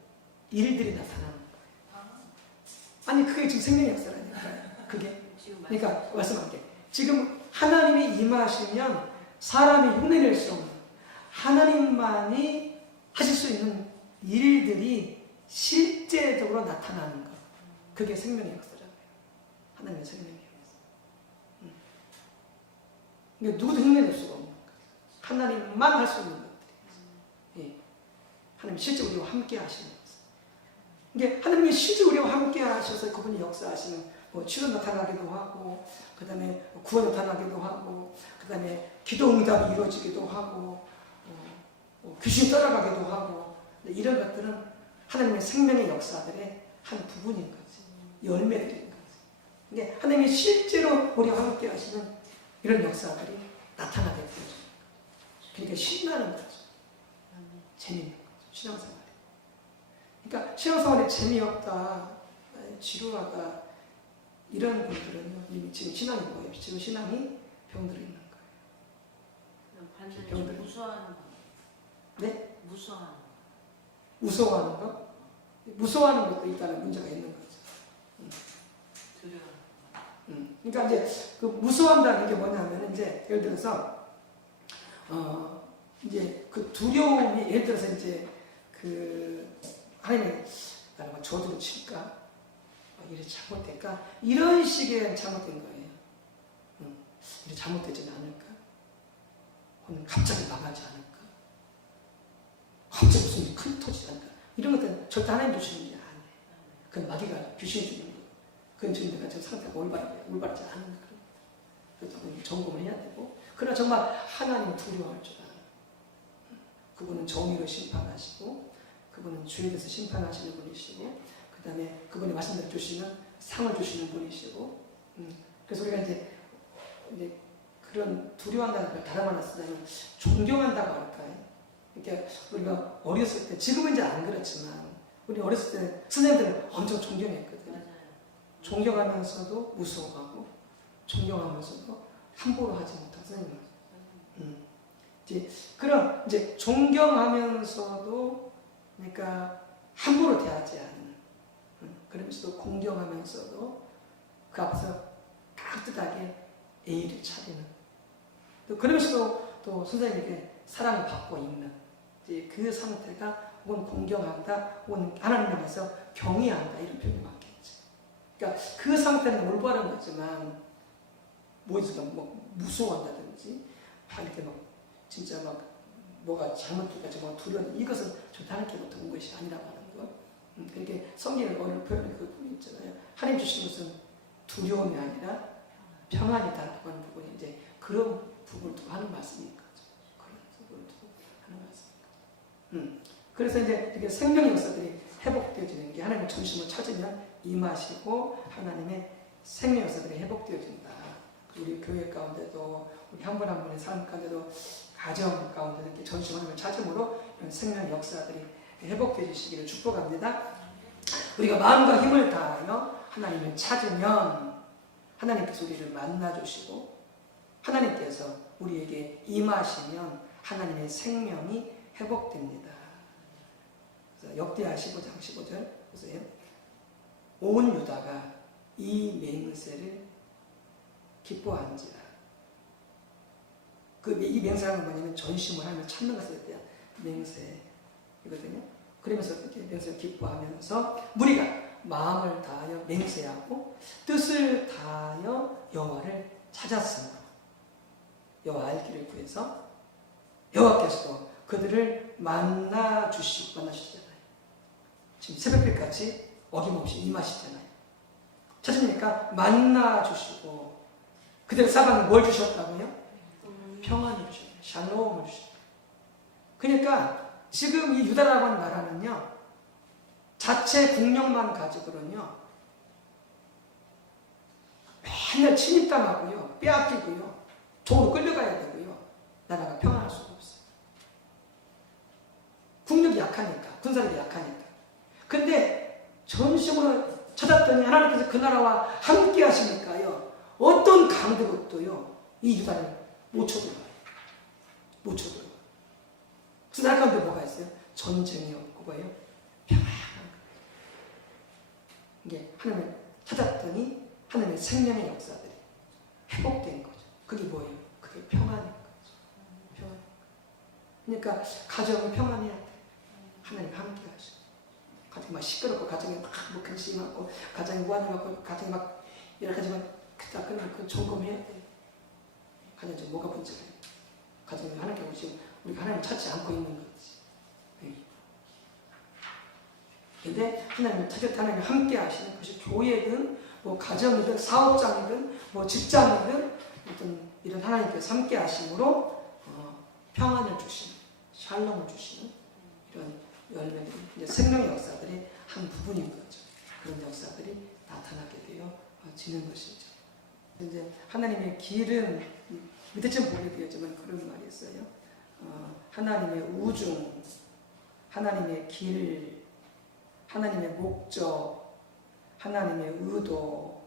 일들이 나타나는 거예요. 아니 그게 지금 생명의 역사라니까요. 그게 그러니까 말씀할게. 지금 하나님이 임하시면 사람이 흉내낼 수 없는 하나님만이 하실 수 있는 일들이 실제적으로 나타나는 것. 그게 생명의 역사라고요. 하나님의 생명의 역사. 그러니까 누구도 흉내낼 수가 없는 거예요. 하나님만 할 수 있는 것들이. 예. 하나님 실제 우리와 함께 하시는 역사. 이게 하나님이 실제 우리와 함께 하셔서 그분이 역사하시는 뭐 치료 나타나기도 하고, 그 다음에 구원 나타나기도 하고, 그 다음에 기도 응답이 이루어지기도 하고, 귀신 떠나가기도 하고, 이런 것들은 하나님의 생명의 역사들의 한 부분인 거지. 열매들인 거지. 근데 하나님이 실제로 우리와 함께 하시는 이런 역사들이 나타나게 되죠. 그러니까 신나는 거죠. 재미있는 거죠. 신앙생활이. 그러니까 신앙생활이 재미없다, 지루하다, 이런 분들은 이미 지금 신앙이 뭐예요? 지금 신앙이 병들어 있는 거예요. 반대로 무서워하는 거. 네? 무서워하는 거. 무서워하는 거? 무서워하는 것도 일단은 문제가 있는 거죠. 두려워. 그러니까 이제 그 무서워한다는 게 뭐냐면 이제 예를 들어서 이제 그 두려움이 예를 들어서 이제 그 하나님의 나라가 저주를 칠까? 이래 잘못될까? 이런 식의 잘못된 거예요. 이래 잘못되지는 않을까? 혹은 갑자기 망하지 않을까? 갑자기 무슨 일이 큰 터지지 않을까? 이런 것들은 절대 하나님 주시는 게 아니에요. 그건 마귀가 귀신이 주는 거예요. 그건 지금 내가 지금 상태가 올바르지 않은 거예요. 그래서 점검을 해야 되고, 그러나 정말 하나님을 두려워할 줄 아는, 그분은 정의로 심판하시고, 그분은 주에 대해서 심판하시는 분이시고, 그 다음에 그분이 말씀대로 주시는 상을 주시는 분이시고, 그래서 우리가 이제 그런 두려워한다는 걸 다른 말로 쓰자면 존경한다고 할까요? 그러니까 우리가 어렸을 때, 지금은 이제 안 그렇지만, 우리 어렸을 때 선생님들은 엄청 존경했거든요. 맞아요. 존경하면서도 무서워하고, 존경하면서도 함부로 하지 못한 선생님들. 이제 그런 이제 존경하면서도, 그러니까 함부로 대하지 않는, 그러면서도 공경하면서도 그 앞에서 깍듯하게 예의를 차리는, 또 그러면서도 또 선생님에게 사랑을 받고 있는, 이제 그 상태가 혹은 공경한다, 혹은 하나님 앞에서 경외한다, 이런 표현이 맞겠지. 그러니까 그 상태는 올바른 거지만, 뭐 무서워한다든지, 이렇게 막 진짜 막 뭐가 잘못될까 뭐 두려운, 이것은 절대 하나님께로부터 온 것이 아니라고 하는 거. 그렇게 성경의 어느 표현의 그 부분이 있잖아요. 하나님 주신 것은 두려움이 아니라 평안이다라고 하는 부분이 이제 그런 부분을 두고 하는 말씀인 거죠. 그런 부분을 두고 하는 말씀인 거죠. 그래서 이제 이렇게 생명의 역사들이 회복되어지는 게 하나님의 중심을 찾으면 임하시고 하나님의 생명의 역사들이 회복되어진다. 우리 교회 가운데도 우리 한 분 한 분의 삶 가운데도 가정 가운데 이렇게 전심 하나님을 찾음으로 이런 생명의 역사들이 회복되시기를 축복합니다. 우리가 마음과 힘을 다하여 하나님을 찾으면 하나님께서 우리를 만나주시고 하나님께서 우리에게 임하시면 하나님의 생명이 회복됩니다. 그래서 역대하 15장 15절 보세요. 온 유다가 이 맹세를 기뻐한지라. 이 맹세하는 건 뭐냐면 전심을 하며 찾는 것에 대한 맹세이거든요. 그러면서 이렇게 맹세를 기뻐하면서 무리가 마음을 다하여 맹세하고 뜻을 다하여 여호와를 찾았으므로 여호와 알기를 구해서 여호와께서도 그들을 만나주시잖아요. 지금 새벽빛같이 어김없이 임하시잖아요. 찾으니까 만나주시고 그들 사방에 뭘 주셨다고요? 평안을 주셨어요. 샬롬을 주셨어요. 그러니까 지금 이 유다라고 하는 나라는요, 자체 국력만 가지고는요, 맨날 침입당하고요, 빼앗기고요, 종으로 끌려가야 되고요, 나라가 평안할 수가 없어요. 국력이 약하니까, 군사력이 약하니까. 근데 전심으로 찾았더니 하나님께서 그 나라와 함께 하시니까요. 어떤 강대국도요. 이 유다를 못 쳐들어요. 못 쳐들어요. 그 나라 가운데 뭐가 있어요? 전쟁이 없고 뭐예요? 평안한 거예요. 이게 하나님을 찾았더니 하나님의 생명의 역사들이 회복된 거죠. 그게 뭐예요? 그게 평안인 거죠. 평안. 그러니까 가정이 평안해야 돼. 하나님 함께 하시고. 가정이 막 시끄럽고 가정이 막뭐 근심이 많고 가정이 무한히 많고 가정이 막 여러 가지 막 그러면 그 점검해야 돼. 가정이 지금 뭐가 문제예요? 가정이 하나님께 오시면 우리가 하나님 찾지 않고 있는 거지. 근데 하나님을 찾을 때 하나님 함께 하시는 것이 교회든 뭐 가정이든 사업장이든 뭐 직장이든 어떤 이런 하나님께서 함께 하심으로 평안을 주시는 샬롬을 주시는 이런 열매들이 이제 생명의 역사들이 한 부분인 거죠. 그런 역사들이 나타나게 되어지는 것이죠. 이제 하나님의 길은 밑에 좀 보게 되었지만 그런 말이 있어요. 하나님의 우중, 하나님의 길, 하나님의 목적, 하나님의 의도,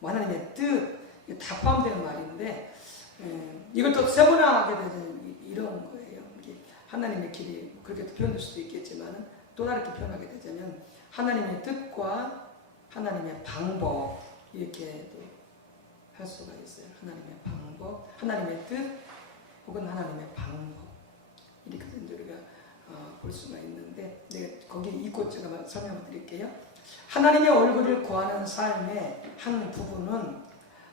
뭐 하나님의 뜻, 이게 다 포함되는 말인데 이걸 또 세분화하게 되는 이런 거예요. 이게 하나님의 길이 그렇게 표현될 수도 있겠지만 또 다르게 표현하게 되자면 하나님의 뜻과 하나님의 방법 이렇게도 할 수가 있어요. 하나님의 방법, 하나님의 뜻 혹은 하나님의 방법 이렇게 우리가 볼 수가 있는데 거기 이 곳 제가 설명을 드릴게요. 하나님의 얼굴을 구하는 삶의 한 부분은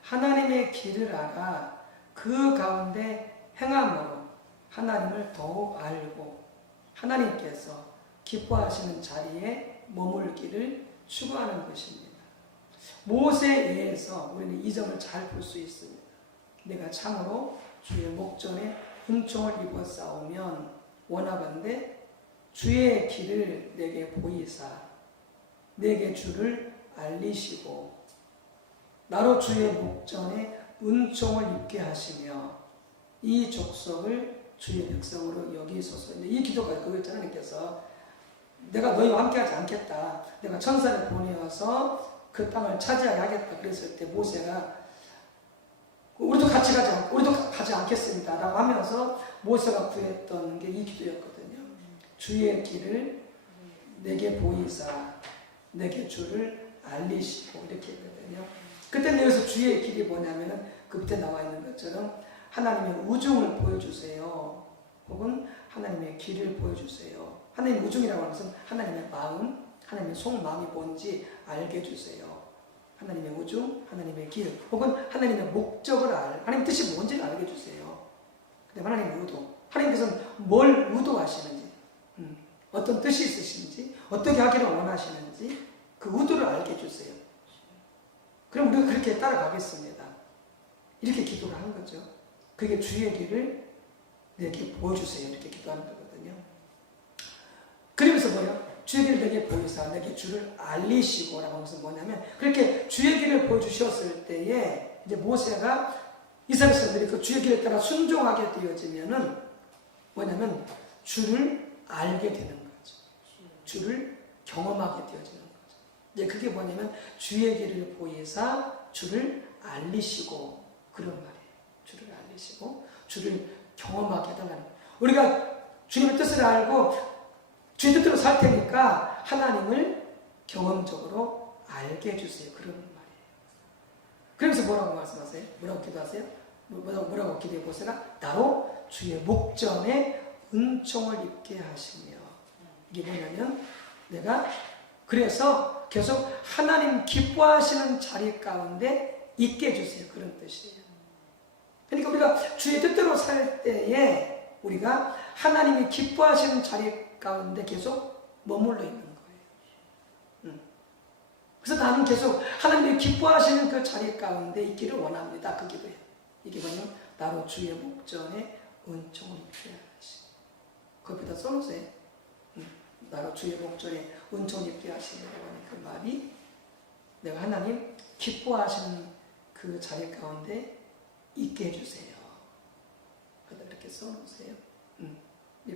하나님의 길을 알아 그 가운데 행함으로 하나님을 더욱 알고 하나님께서 기뻐하시는 자리에 머물기를 추구하는 것입니다. 모세에 의해서 우리는 이 점을 잘 볼 수 있습니다. 내가 참으로 주의 목전에 은총을 입어 싸우면 원하건대 주의 길을 내게 보이사 내게 주를 알리시고 나로 주의 목전에 은총을 입게 하시며 이 족속을 주의 백성으로 여기소서. 이 기도가 그거였잖아요. 하나님께서 내가 너희와 함께하지 않겠다. 내가 천사를 보내어서 그 땅을 차지하게 하겠다. 그랬을 때 모세가 우리도 가지 않겠습니다. 라고 하면서 모세가 구했던 게 이 기도였거든요. 주의 길을 내게 보이사 내게 주를 알리시고 이렇게 했거든요. 그때 여기서 주의 길이 뭐냐면은 그 밑에 나와 있는 것처럼 하나님의 우중을 보여주세요. 혹은 하나님의 길을 보여주세요. 하나님의 우중이라고 하는 것은 하나님의 마음, 하나님의 속마음이 뭔지 알게 해주세요. 하나님의 우중, 하나님의 길, 혹은 하나님의 목적을 하나님의 뜻이 뭔지를 알게 해주세요. 그다음에 하나님의 의도, 하나님께서는 뭘 의도하시는지, 어떤 뜻이 있으신지, 어떻게 하기를 원하시는지 그 의도를 알게 해주세요. 그럼 우리가 그렇게 따라가겠습니다. 이렇게 기도를 한 거죠. 그게 주의 길을 내게 보여주세요. 이렇게 기도하는 거거든요. 그러면서 뭐예요? 주의 길을 내게 보이사 내게 주를 알리시고 라고 하면서 뭐냐면 그렇게 주의 길을 보여주셨을 때에 이제 모세가 이스라엘 사람들이 그 주의 길에 따라 순종하게 되어지면은 뭐냐면 주를 알게 되는 거죠. 주를 경험하게 되어지는 거죠. 이제 그게 뭐냐면 주의 길을 보이사 주를 알리시고 그런 말이에요. 주를 알리시고 주를 경험하게 해달라는 거예요. 우리가 주님의 뜻을 알고 주의 뜻대로 살 테니까 하나님을 경험적으로 알게 해주세요. 그런 말이에요. 그러면서 뭐라고 말씀하세요? 뭐라고 기도하세요? 뭐라고 기도해 보세요? 나로 주의 목전에 은총을 입게 하시며 이게 뭐냐면 내가 그래서 계속 하나님 기뻐하시는 자리 가운데 있게 해주세요. 그런 뜻이에요. 그러니까 우리가 주의 뜻대로 살 때에 우리가 하나님이 기뻐하시는 자리 가운데 계속 머물러 있는 거예요. 그래서 나는 계속 하나님이 기뻐하시는 그 자리 가운데 있기를 원합니다. 그 기도예요. 이게 뭐냐면 나로 주의 목전에 은총을 입게 하시. 거기다 써놓으세요. 나로 주의 목전에 은총을 입게 하시라고 하는 그 말이 내가 하나님 기뻐하시는 그 자리 가운데 있게 해주세요. 그러다 이렇게 써놓으세요.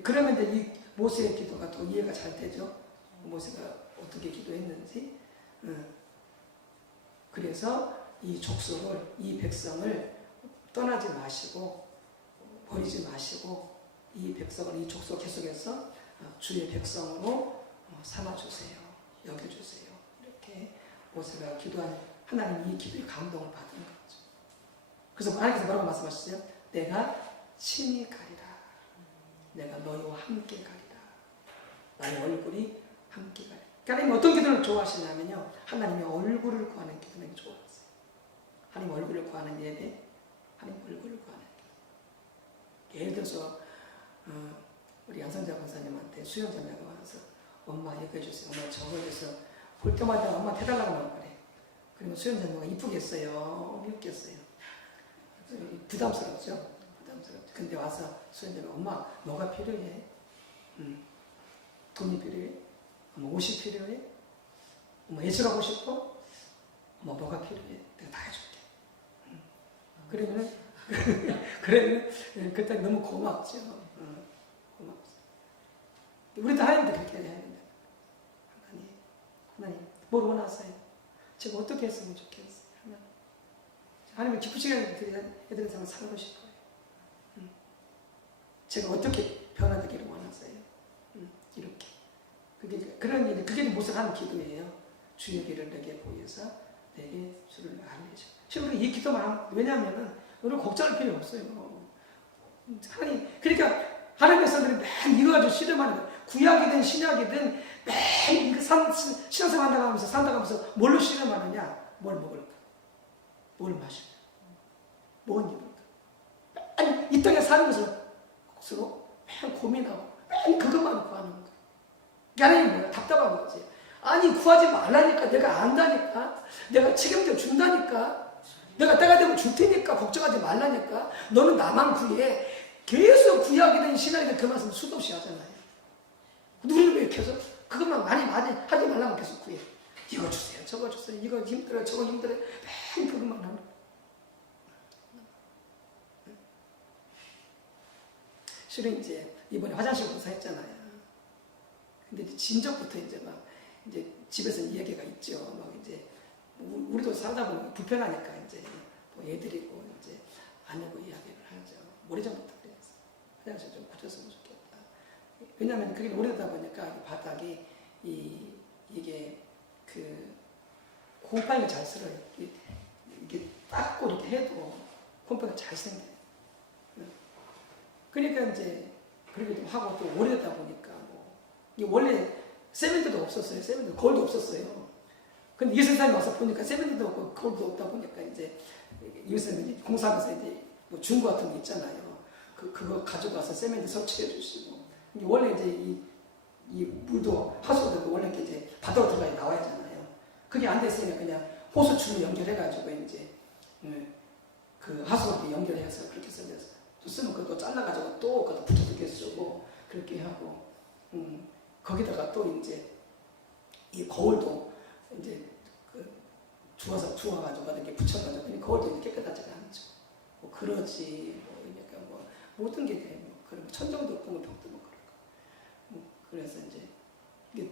그러면 이제 이 모세의 기도가 또 이해가 잘 되죠. 모세가 어떻게 기도했는지. 그래서 이 족속을, 이 백성을 떠나지 마시고 버리지 마시고 이 백성을, 이 족속 계속해서 주의 백성으로 삼아주세요. 여겨주세요. 이렇게 모세가 기도한 하나님 이 기도에 감동을 받은 거죠. 그래서 하나님께서 뭐라고 말씀하셨어요? 내가 친히 가리라. 내가 너희와 함께 가리라. 나의 얼굴이 함께 가리라. 하나님 어떤 기도를 좋아하시냐면요. 하나님의 얼굴을 구하는 기도를 좋아하세요. 하나님 얼굴을 구하는 예배, 하나님 얼굴을 구하는 예배. 예를 들어서 우리 양성자 권사님한테 수영자매가 와서 엄마 이거 해주세요. 엄마 저거 해서 볼 때마다 엄마 해달라고 말 그래. 그러면 수영자매가 이쁘겠어요? 미웠겠어요? 부담스럽죠? 부담스럽죠. 근데 와서 수영자매가 엄마 뭐가 필요해? 돈이 필요해? 엄마 옷이 필요해? 엄마 예술하고 싶어? 엄마 뭐가 필요해? 내가 다 해줄게. 그러면 그때 너무 고맙죠. 고맙죠. 우리도 하나님도 그렇게 해야 된다. 하나님, 뭘 원하세요? 제가 어떻게 했으면 좋겠어요? 하나님을 기쁘시게 애들의 삶을 살고 싶어요. 제가 어떻게 변화되기를 원하세요? 이렇게. 그런 일이, 그게 모세가 하는 기도예요. 주의 길을 내게 보여서 내게 주를 알리셔. 지금 이 기도만 하면, 왜냐하면 우리는 걱정할 필요 없어요. 하나님, 그러니까 하나님의 사람들이 맨 이거 가지고 실험하는 거예요. 구약이든 신약이든 맨 신앙생활 한다고 산다고 뭘로 실험하느냐? 뭘 먹을까? 뭘 마실까? 뭘 입을까? 맨 이 땅에 사는 것으로 맨 고민하고 맨 그것만 구하는 거예요. 하나님 뭐야? 답답한 거지. 아니 구하지 말라니까. 내가 안다니까. 내가 책임져 준다니까. 내가 때가 되면 줄 테니까 걱정하지 말라니까. 너는 나만 구해. 계속 구약이든 신약이든 그 말씀 수도 없이 하잖아요. 우리는 왜 계속 그것만 많이 하지 말라고 계속 구해. 이거 주세요. 저거 주세요. 이거 힘들어요. 저거 힘들어요. 맨 그것만 하는 거예요. 실은 이제 이번에 화장실 공사했잖아요. 근데 이제 진작부터 이제 막 이제 집에서 이야기가 있죠. 막 이제 우리도 살다 보면 불편하니까 이제 뭐 애들이고 이제 아내고 이야기를 하죠. 오래전부터 그랬어. 화장실 좀 고쳤으면 좋겠다. 왜냐하면 그게 오래되다 보니까 바닥이 이게 그 곰팡이가 잘 쓸어요. 이게 닦고 이렇게 해도 곰팡이가 잘 생겨요. 그러니까 이제 그렇게 하고 또 오래되다 보니까 이게 원래 세면대도 없었어요. 세면대 거울도 없었어요. 근데 이 선생님이 와서 보니까 세면대도 없고 거울도 없다 보니까 이제 이 선생님이 공사하면서 이제 뭐 중고 같은 거 있잖아요. 그거 가지고 와서 세면대 설치해 주시고. 원래 이제 이 물도 하수도 원래 이제 바다로 들어가 나와야 하잖아요. 그게 안 됐으면 그냥 호수 줄로 연결해가지고 이제 그 하수로 연결해서 그렇게 써서 또 쓰면 그거 잘라가지고 또 그것도 붙여서 쓰고 그렇게 하고. 거기다가 또 이제 이 거울도 이제 주워가지고 이렇게 붙여가지고 이 거울도 이제 깨끗하지가 않죠. 뭐 그러지 뭐 그러니까 뭐 모든 게 돼. 뭐 그런 천정도 없고 뭐 벽도 뭐 그렇고. 뭐 그래서 이제 이게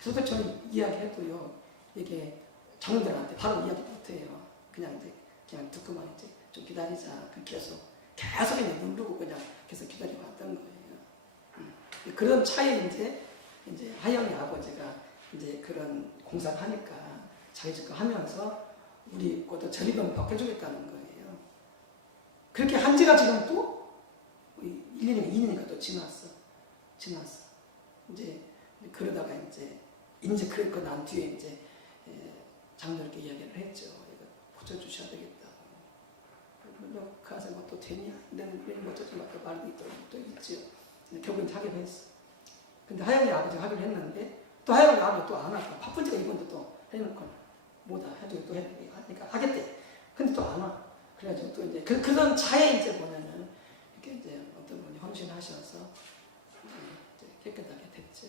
도대체는 이야기해도요 이게 장로들한테 바로 이야기 못해요. 그냥 듣고만 이제 좀 기다리자. 계속 이제 누르고 그냥 계속 기다리고 왔던 거예요. 그런 차에 이제 하영이 아버지가 이제 그런 공사를 하니까 자기 집 거 하면서 우리 것도 전리병 바꿔주겠다는 거예요. 그렇게 한 지가 지금 또 1년인가 2년인가 또 지났어. 이제 그러다가 이제 그랬고 난 뒤에 이제 장로님께 이야기를 했죠. 이거 고쳐주셔야 되겠다고. 너 가서 뭐 또 되냐? 내는 어쩌지 마. 또 말이 또 있죠. 결국은 하기로 했어. 근데 하영이 아버지가 하기로 했는데 또 하영이 아버지가 또 안 하고 바쁜 지가 이번도 또 해놓고 뭐다 해주고 또 하니까 하겠대. 근데 또 안 와. 그래가지고 또 이제 그런 차에 이제 보면은 이렇게 이제 어떤 분이 헌신하셔서 이제 깨끗하게 됐죠.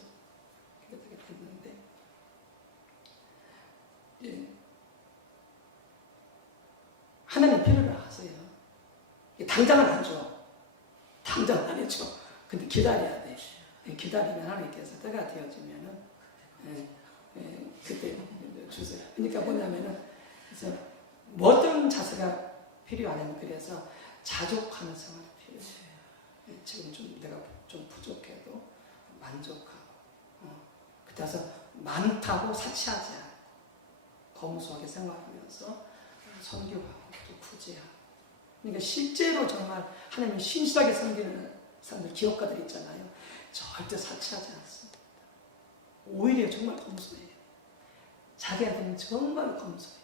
깨끗하게 됐는데 예. 하나님 필요를 아세요. 당장은 안 줘. 당장은 안 해줘. 근데 기다려야 돼. 기다리면 하나님께서 때가 되어지면은 그때 주세요. 그러니까 뭐냐면은 그래서 뭐 어떤 자세가 필요하냐면 그래서 자족하는 생활이 필요해요. 지금 좀 내가 좀 부족해도 만족하고 그래서 많다고 사치하지 않고 검소하게 생활하면서 선교하고 또 구제하고 그러니까 실제로 정말 하나님을 신실하게 섬기는 사람들 기업가들 있잖아요. 절대 사치하지 않습니다. 오히려 정말 검소해요. 자기한테는 정말 검소해요.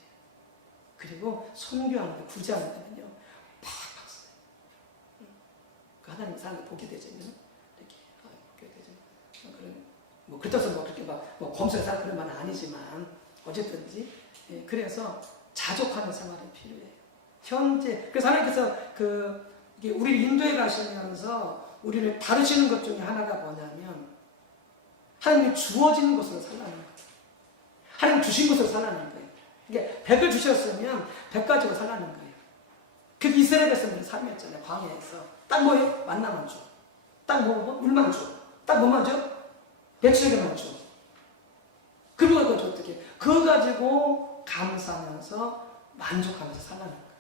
그리고 선교하는데 구제하는데는요 팍팍 써요. 그 하나님 사람을 보게 되잖아요. 이렇게 보게 되잖아요. 그런 뭐 그렇다고 해서 뭐 그렇게 뭐 검소한 사람 그런 말은 아니지만 어쨌든지 그래서 자족하는 생활이 필요해요. 현재 그래서 하나님께서 이게 우리를 인도해 가시면서 우리를 다루시는 것 중에 하나가 뭐냐면 하나님이 주어진 것으로 살라는 거예요. 하나님 주신 것으로 살라는 거예요. 이게 100을 주셨으면 100 가지고 살라는 거예요. 그게 이스라엘 백성들의 삶이었잖아요. 광야에서 딱 뭐예요? 만나만 줘. 딱 물만 줘. 딱 뭐만 줘? 배추에게만 줘. 그리고 그거 어떻게? 그거 가지고 감사하면서 만족하면서 살라는 거예요.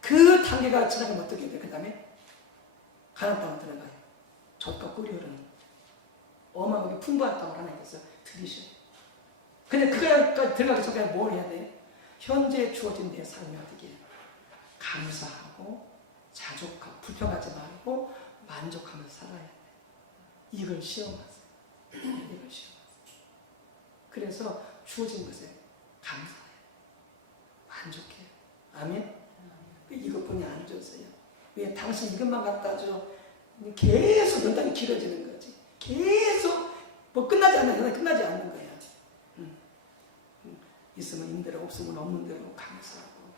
그 단계가 지나면 어떻게 돼요? 그 다음에 가나안 땅에 들어가요. 젖과 꿀이 흐르는 어마어마하게 풍부한 땅을 하나님께서 들이셔요. 근데 그거까지 들어가기 전까지 뭘 해야 돼요? 현재 주어진 내 삶이 어떻게 해요? 감사하고 자족하고 불평하지 말고 만족하면서 살아야 돼요. 이걸 시험하세요. 이걸 시험하세요. 그래서 주어진 것에 감사해요. 만족해요. 아멘? 이것뿐이 안 줬어요. 왜 당신 이것만 갖다 줘? 계속 연단이 길어지는 거지. 계속 뭐 끝나지 않는 연단이 끝나지 않는 거야. 있으면 있는 대로 없으면 없는 대로 감사하고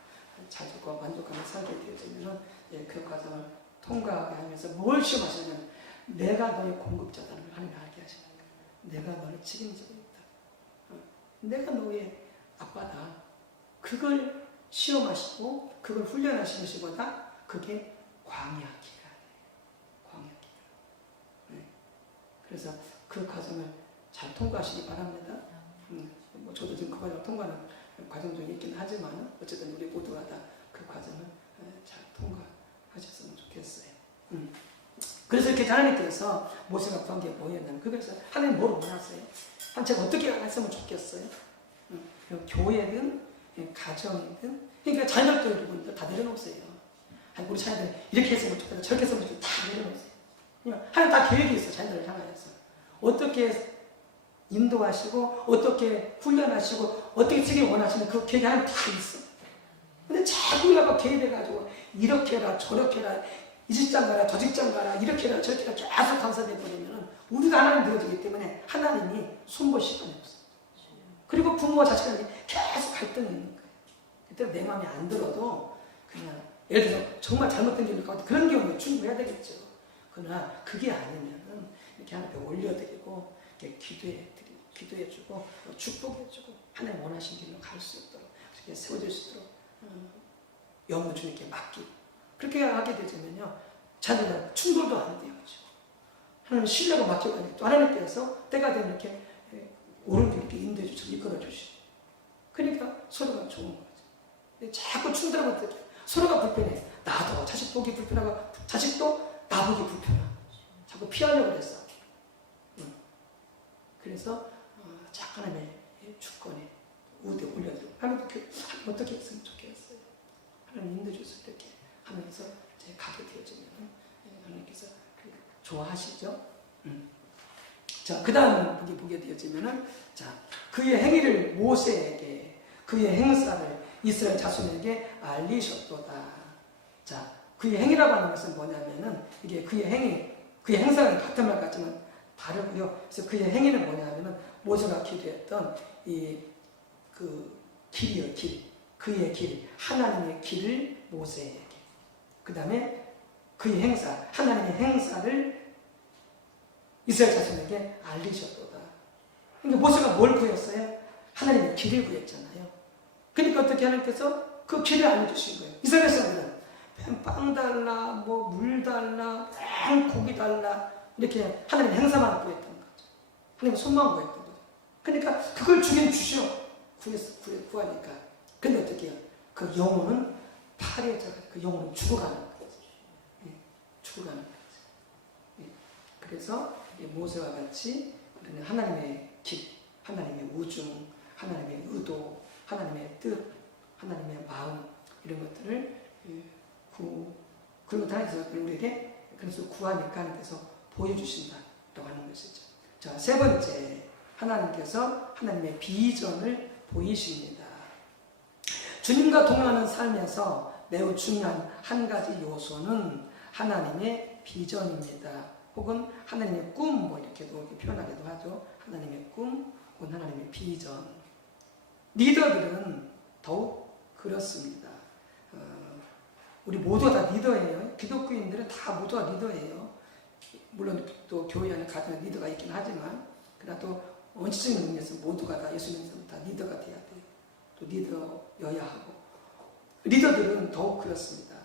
자족과 만족하며 살게 되어지면 그 과정을 통과하게 하면서 뭘 시험하시냐면 내가 너의 공급자다는 걸 하나님 알게 하시는 거야. 내가 너를 책임지고 있다. 내가 너의 아빠다. 그걸 시험하시고 그걸 훈련하시는 것보다 그게 광야 기간이에요. 광야 기간. 그래서 그 과정을 잘 통과하시기 바랍니다. 뭐 저도 지금 그 과정을 통과하는 과정 중에 있긴 하지만 어쨌든 우리 모두가 다 그 과정을 잘 통과하셨으면 좋겠어요. 그래서 이렇게 하나님께서 모세가 구한 게 뭐였냐면 그래서 하나님 뭘 원하세요? 제가 어떻게 했으면 좋겠어요? 교회든 가정이든 그러니까 자녀들 여러분들 다 내려놓으세요. 우리 자녀들 이렇게 했으면 좋겠다 저렇게 했으면 좋겠다 다 내려놓으세요. 하나님 다 계획이 있어요. 자녀들을 향하여서 어떻게 인도하시고 어떻게 훈련하시고 어떻게 쓰길 원하시는 그 계획이 하나님 다 있어. 근데 자꾸 우리가 개입해가지고 이렇게 해라 저렇게 해라 이 직장 가라 저 직장 가라 이렇게 해라 저렇게 해라 계속 감사돼 버리면 우리가 하나님 되어지기 때문에 하나님이 손볼 시간이 없어요. 그리고 부모와 자식한테 계속 갈등이 있는 거예요. 그때 내 마음에 안 들어도 그냥 예를 들어서 정말 잘못된 게 있을 것 같아 그런 경우에 충고해야 되겠죠. 그러나 그게 아니면은 이렇게 하나님께 올려드리고 이렇게 기도해주고 축복해주고 하나님 원하신 길로 갈 수 있도록 이렇게 세워질 수 있도록 영혼 주님께 맡기고 그렇게 하게 되면요 자녀는 충돌도 안 돼요. 하나님 신뢰가 맡겨가니까 또 하나님께서 때가 되면 이렇게 옳은 길 이렇게 인도해 주시고 이끌어 주시고 그러니까 서로가 좋은 거죠. 자꾸 충돌하면 어떻게 서로가 불편해. 나도 자식 보기 불편하고 자식도 나 보기 불편하고 자꾸 피하려고 그랬어. 그래서 하나님의 주권에 우대 올려드리고 하나님 어떻게 했으면 좋겠어요. 하나님 인도해 주셔서 이렇게 하면서 이제 가게 되어지면 하나님께서 좋아하시죠. 자, 그 다음 보게 되어지면은 자, 그의 행위를 모세에게 그의 행사를 이스라엘 자손에게 알리셨도다. 자, 그의 행위라고 하는 것은 뭐냐면은 이게 그의 행위, 그의 행사는 같은 말 같지만 다르고요. 그래서 그의 행위는 뭐냐면은 모세가 기도했던 그 길이요, 길. 그의 길, 하나님의 길을 모세에게. 그 다음에 그의 행사, 하나님의 행사를 이스라엘 자손에게 알리셨도다. 그러니까 모세가 뭘 구했어요? 하나님의 길을 구했잖아요. 그러니까 어떻게 하나님께서 그 길을 알려주신 거예요. 이스라엘 사람들은 빵 달라, 뭐 물 달라, 고기 달라 이렇게 하나님 행사만 구했던 거죠. 하나님 손만 구했던 거죠. 그러니까 그걸 주긴 주셔. 구하니까. 근데 어떻게 해요? 그 영혼은 파래져가 그 영혼은 죽어가는 거죠. 예, 죽어가는 거죠. 예, 그래서 모세와 같이 우리는 하나님의 길, 하나님의 우중, 하나님의 의도, 하나님의 뜻, 하나님의 마음 이런 것들을 그런 것 하나님께서 우리에게 그래서 구하니까 하나님께서 보여주신다라고 하는 것이죠. 자, 세 번째 하나님께서 하나님의 비전을 보이십니다. 주님과 동행하는 삶에서 매우 중요한 한 가지 요소는 하나님의 비전입니다. 혹은 하나님의 꿈, 뭐 이렇게도 표현하기도 하죠. 하나님의 꿈, 혹은 하나님의 비전. 리더들은 더욱 그렇습니다. 우리 모두가 다 리더예요. 기독교인들은 다 모두가 리더예요. 물론 또 교회 안에 가정에 리더가 있긴 하지만 그래도 원칙적인 의미에서 모두가 다 예수 믿는 사람 다 리더가 돼야 돼요. 또 리더여야 하고 리더들은 더욱 그렇습니다.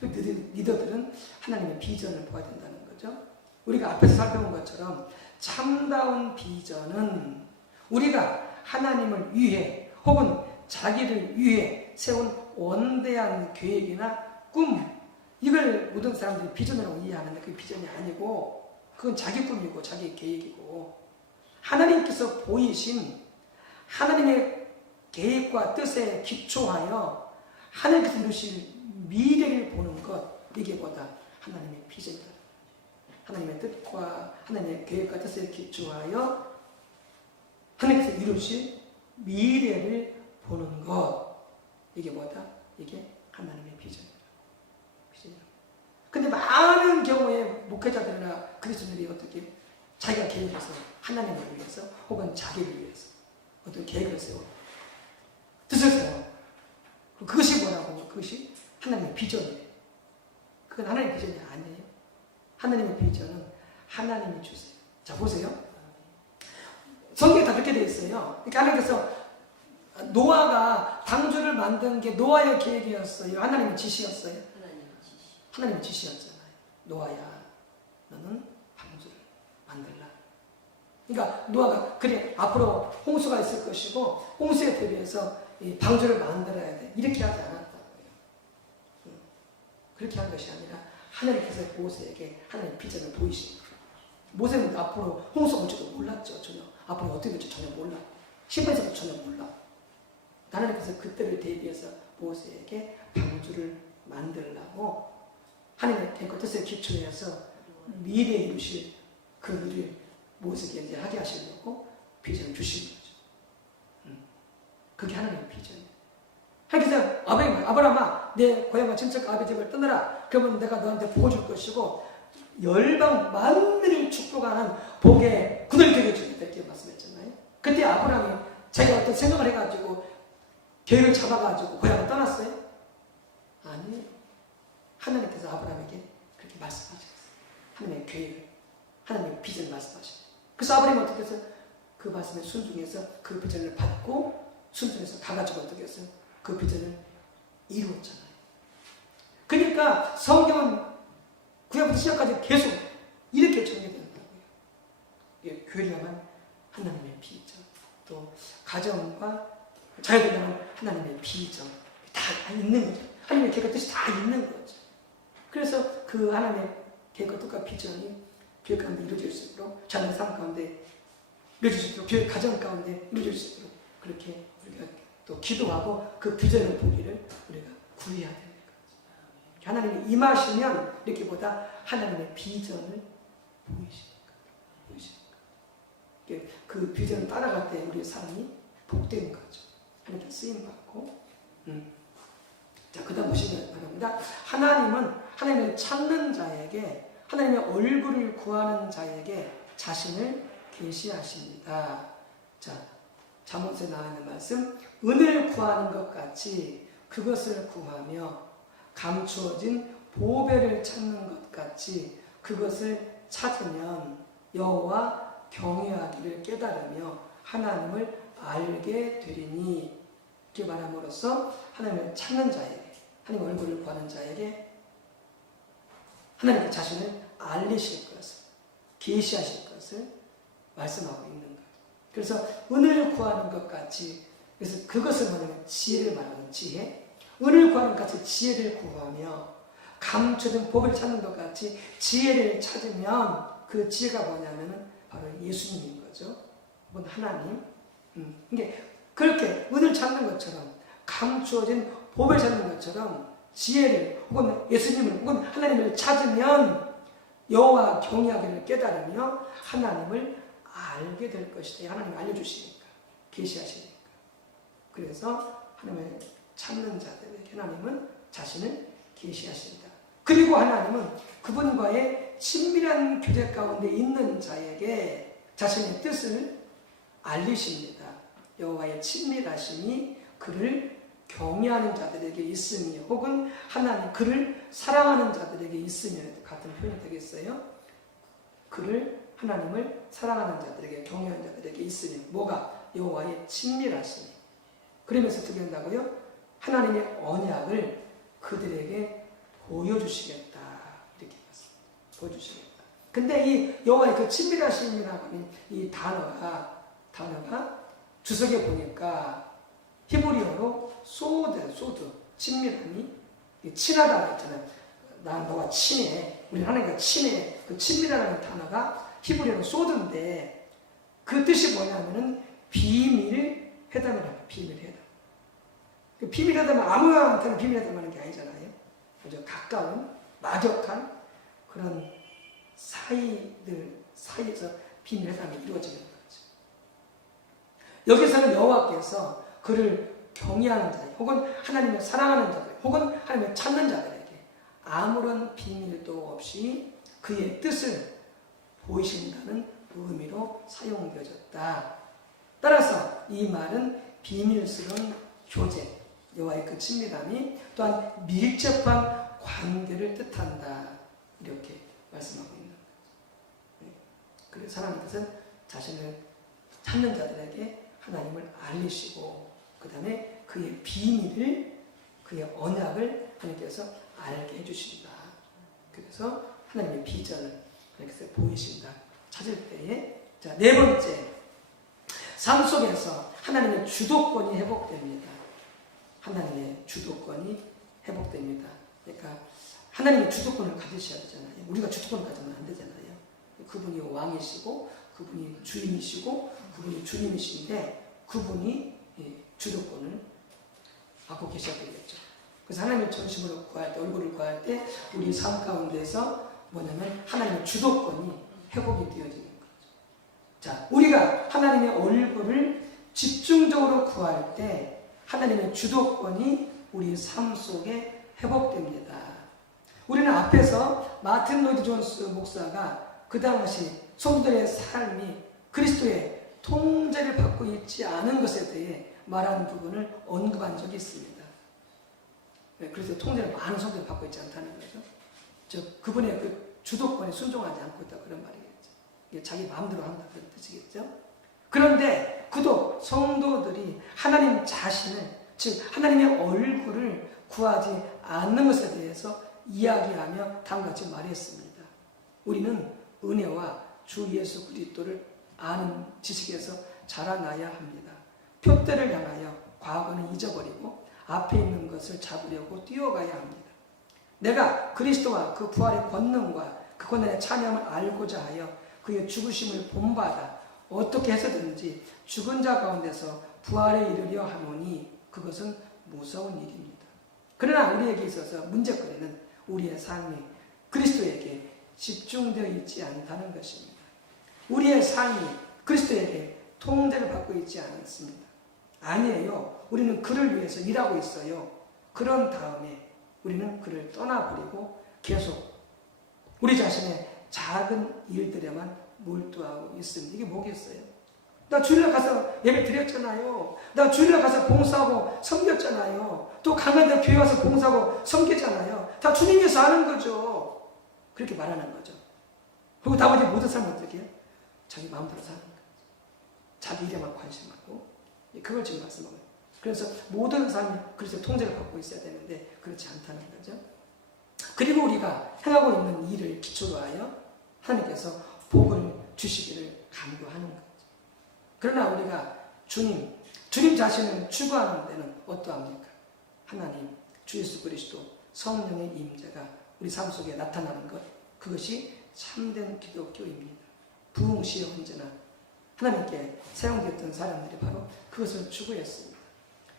리더들은 하나님의 비전을 보아야 된다는 거죠. 우리가 앞에서 살펴본 것처럼 참다운 비전은 우리가 하나님을 위해 혹은 자기를 위해 세운 원대한 계획이나 꿈, 이걸 모든 사람들이 비전이라고 이해하는데 그게 비전이 아니고 그건 자기 꿈이고 자기 계획이고 하나님께서 보이신 하나님의 계획과 뜻에 기초하여 하나님께서 이루실 미래를 보는 것, 이게 뭐다? 하나님의 비전이다. 하나님의 뜻과 하나님의 계획과 뜻에 기초하여 하나님께서 이루실 미래를 보는 것, 이게 뭐다? 이게 하나님의 비전이다. 근데 많은 경우에 목회자들이나 그리스도인들이 어떻게 자기가 계획해서 하나님을 위해서 혹은 자기를 위해서 어떤 계획을 세워 뜻을 세워 그것이 뭐라고? 그것이 하나님의 비전이에요. 그건 하나님의 비전이 아니에요. 하나님의 비전은 하나님이 주세요. 자, 보세요. 성경에 다 그렇게 되어 있어요. 그러니까 하나님께서 노아가 방주를 만든 게 노아의 계획이었어요. 하나님의 지시였어요. 하나님의 지시였잖아요. 노아야, 너는 방주를 만들라. 그러니까 노아가 그래 앞으로 홍수가 있을 것이고 홍수에 대비해서 이 방주를 만들어야 돼. 이렇게 하지 않았다고요. 그렇게 한 것이 아니라 하나님께서 모세에게 하나님의 비전을 보이신 거예요. 모세는 앞으로 홍수가 올지도 몰랐죠. 전혀. 앞으로 어떻게 될지 전혀 몰라. 신분에서도 전혀 몰라. 하나님께서 그때를 대비해서 모세에게 방주를 만들라고 하나님의 계획과 뜻에 기초해서 미래에 이루실 그 일을 모세에게 이제 하게 하시려고 비전을 주신 거죠. 그게 하나님의 비전이에요. 하나님께서 아브라함아 내 고향과 친척과 아버지 집을 떠나라. 그러면 내가 너한테 복을 줄 것이고 열방 만민을 축복하는 복의 구덩이 되게 주겠다 이렇게 말씀했잖아요. 그때 아브라함이 자기가 어떤 생각을 해가지고 계획을 잡아가지고 고향을 떠났어요? 아니에요. 하나님께서 아브라함에게 그렇게 말씀하셨어요. 하나님의 계획을, 하나님의 비전을 말씀하셨어요. 그래서 아브라함이 어떻게 해서 그 말씀에 순종해서 그 비전을 받고 순종해서 가가지고 어떻게 했어요? 그 비전을 이루었잖아요. 그러니까 성경은 구약부터 신약까지 계속 이렇게 정리된다고요. 교회라면 하나님의 비전, 또 가정과 자녀들이라면 하나님의 비전 다 있는 거죠. 하나님의 계획과 뜻이 다 있는 거죠. 그래서 그 하나님의 계획과 뜻과 비전이 교회 가운데 이루어질 수 있도록 자녀 삶 가운데 이루어질 수 있도록 교회 가정 가운데 이루어질 수 있도록 그렇게 우리가 또 기도하고 그 비전을 보기를 우리가 구해야 되는 거죠. 하나님이 임하시면 이렇게 보다 하나님의 비전을 보이시니까 그 비전을 따라갈 때 우리의 삶이 복되는 거죠. 하나님께 쓰임받고 자, 그 다음 보시면 바랍니다. 하나님은 하나님을 찾는 자에게 하나님의 얼굴을 구하는 자에게 자신을 계시하십니다. 자, 잠언에 나와 있는 말씀 은을 구하는 것 같이 그것을 구하며 감추어진 보배를 찾는 것 같이 그것을 찾으면 여호와 경외하기를 깨달으며 하나님을 알게 되리니 이렇게 말함으로써 하나님을 찾는 자에게 하나님 얼굴을 구하는 자에게 하나님의 자신을 알리실 것을, 계시하실 것을 말씀하고 있는 거예요. 그래서 은혜를 구하는 것 같이, 그래서 그것을 뭐냐면 지혜를 말하는 지혜, 은혜를 구하는 것 같이 지혜를 구하며 감춰진 법을 찾는 것 같이 지혜를 찾으면 그 지혜가 뭐냐면은 바로 예수님인 거죠. 혹은 하나님. 이게 그렇게 은혜를 찾는 것처럼 감추어진 법을 찾는 것처럼 지혜를 혹은 예수님을 혹은 하나님을 찾으면 여호와 경외하기를 깨달으며 하나님을 알게 될 것이다. 하나님이 알려주시니까, 계시하시니까. 그래서 하나님을 찾는 자들에게 하나님은 자신을 계시하신다. 그리고 하나님은 그분과의 친밀한 교제 가운데 있는 자에게 자신의 뜻을 알리십니다. 여호와의 친밀하심이 그를 경외하는 자들에게 있으니 혹은 하나님 그를 사랑하는 자들에게 있으면 같은 표현이 되겠어요? 그를 하나님을 사랑하는 자들에게 경외하는 자들에게 있으니 뭐가? 여호와의 친밀하심이. 그러면서 어떻게 한다고요? 하나님의 언약을 그들에게 보여주시겠다. 이렇게 했습니다. 보여주시겠다. 근데 이 여호와의 그 친밀하심이라고 하는 이 단어가 주석에 보니까 히브리어로 소드, 친밀함이 친하다 했잖아요. 난 너가 친해. 우리 하나님과 친해. 그 친밀하다는 단어가 히브리어로 소드인데 그 뜻이 뭐냐면은 비밀 회담이라고. 비밀 회담. 그 비밀 회담은 아무한테나 비밀 회담하는 게 아니잖아요. 아주 가까운 막역한 그런 사이들 사이에서 비밀 회담이 이루어지는 거죠. 여기서는 여호와께서 그를 경외하는 자, 혹은 하나님을 사랑하는 자들, 혹은 하나님을 찾는 자들에게 아무런 비밀도 없이 그의 뜻을 보이신다는 의미로 사용되어졌다. 따라서 이 말은 비밀스러운 교제, 여호와의 그 친밀함이 또한 밀접한 관계를 뜻한다. 이렇게 말씀하고 있는 거죠. 그래서 하나님께서는 자신을 찾는 자들에게 하나님을 알리시고 그 다음에 그의 비밀을, 그의 언약을 하나님께서 알게 해주신다. 그래서 하나님의 비전을 하나님께서 보이신다. 찾을 때에 자, 네 번째, 삶 속에서 하나님의 주도권이 회복됩니다. 하나님의 주도권이 회복됩니다. 그러니까 하나님의 주도권을 가지셔야 되잖아요. 우리가 주도권을 가지면 안 되잖아요. 그분이 왕이시고 그분이 주인이시고 그분이 주님이신데 그분이 주도권을 갖고 계셔야 되겠죠. 그래서 하나님의 전심으로 구할 때, 얼굴을 구할 때 우리 삶 가운데서 뭐냐면 하나님의 주도권이 회복이 되어지는 거죠. 자, 우리가 하나님의 얼굴을 집중적으로 구할 때 하나님의 주도권이 우리 삶 속에 회복됩니다. 우리는 앞에서 마틴 로이드 존스 목사가 그 당시 성도들의 삶이 그리스도의 통제를 받고 있지 않은 것에 대해 말한 부분을 언급한 적이 있습니다. 그래서 통제를 많은 성도들이 받고 있지 않다는 거죠. 즉 그분의 그 주도권에 순종하지 않고 있다 그런 말이겠죠. 자기 마음대로 한다 그런 뜻이겠죠. 그런데 그도 성도들이 하나님 자신을, 즉 하나님의 얼굴을 구하지 않는 것에 대해서 이야기하며 다음과 같이 말했습니다. 우리는 은혜와 주 예수 그리스도를 아는 지식에서 자라나야 합니다. 표대를 향하여 과거는 잊어버리고 앞에 있는 것을 잡으려고 뛰어가야 합니다. 내가 그리스도와 그 부활의 권능과 그 권능의 찬양을 알고자 하여 그의 죽으심을 본받아 어떻게 해서든지 죽은 자 가운데서 부활에 이르려 하노니 그것은 무서운 일입니다. 그러나 우리에게 있어서 문제거리는 우리의 삶이 그리스도에게 집중되어 있지 않다는 것입니다. 우리의 삶이 그리스도에게 통제를 받고 있지 않습니다. 아니에요. 우리는 그를 위해서 일하고 있어요. 그런 다음에 우리는 그를 떠나버리고 계속 우리 자신의 작은 일들에만 몰두하고 있습니다. 이게 뭐겠어요? 나 주일날 가서 예배 드렸잖아요. 나 주일날 가서 봉사하고 섬겼잖아요. 또 강한데 교회 와서 봉사하고 섬겼잖아요. 다 주님 위해서 하는 거죠. 그렇게 말하는 거죠. 그리고 나머지 모든 사람은 어떻게 해요? 자기 마음대로 사는 거예요. 자기 일에만 관심하고 그걸 지금 말씀하고 그래서 모든 사람이 그리스도의 통제를 받고 있어야 되는데 그렇지 않다는 거죠. 그리고 우리가 행하고 있는 일을 기초로 하여 하나님께서 복을 주시기를 간구하는 거죠. 그러나 우리가 주님 자신을 추구하는 데는 어떠합니까? 하나님, 주 예수 그리스도, 성령의 임재가 우리 삶 속에 나타나는 것, 그것이 참된 기독교입니다. 부흥시에 언제나 하나님께 사용되었던 사람들이 바로 그것을 추구했습니다.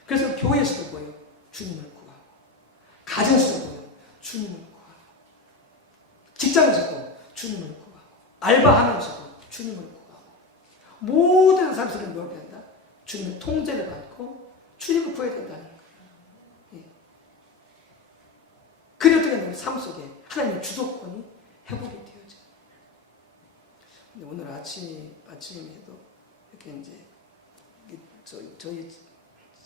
그래서 교회에서도 보여 주님을 구하고, 가정에서도 보여 주님을 구하고, 직장에서도 주님을 구하고, 알바하면서도 주님을 구하고, 모든 삶 속에 뭐가 된다? 주님의 통제를 받고 주님을 구해야 된다는 거예요. 예. 그래 어떻게 하면 삶 속에 하나님의 주도권이 회복이 되어져요. 근데 오늘 아침에도 이렇게 이제 저희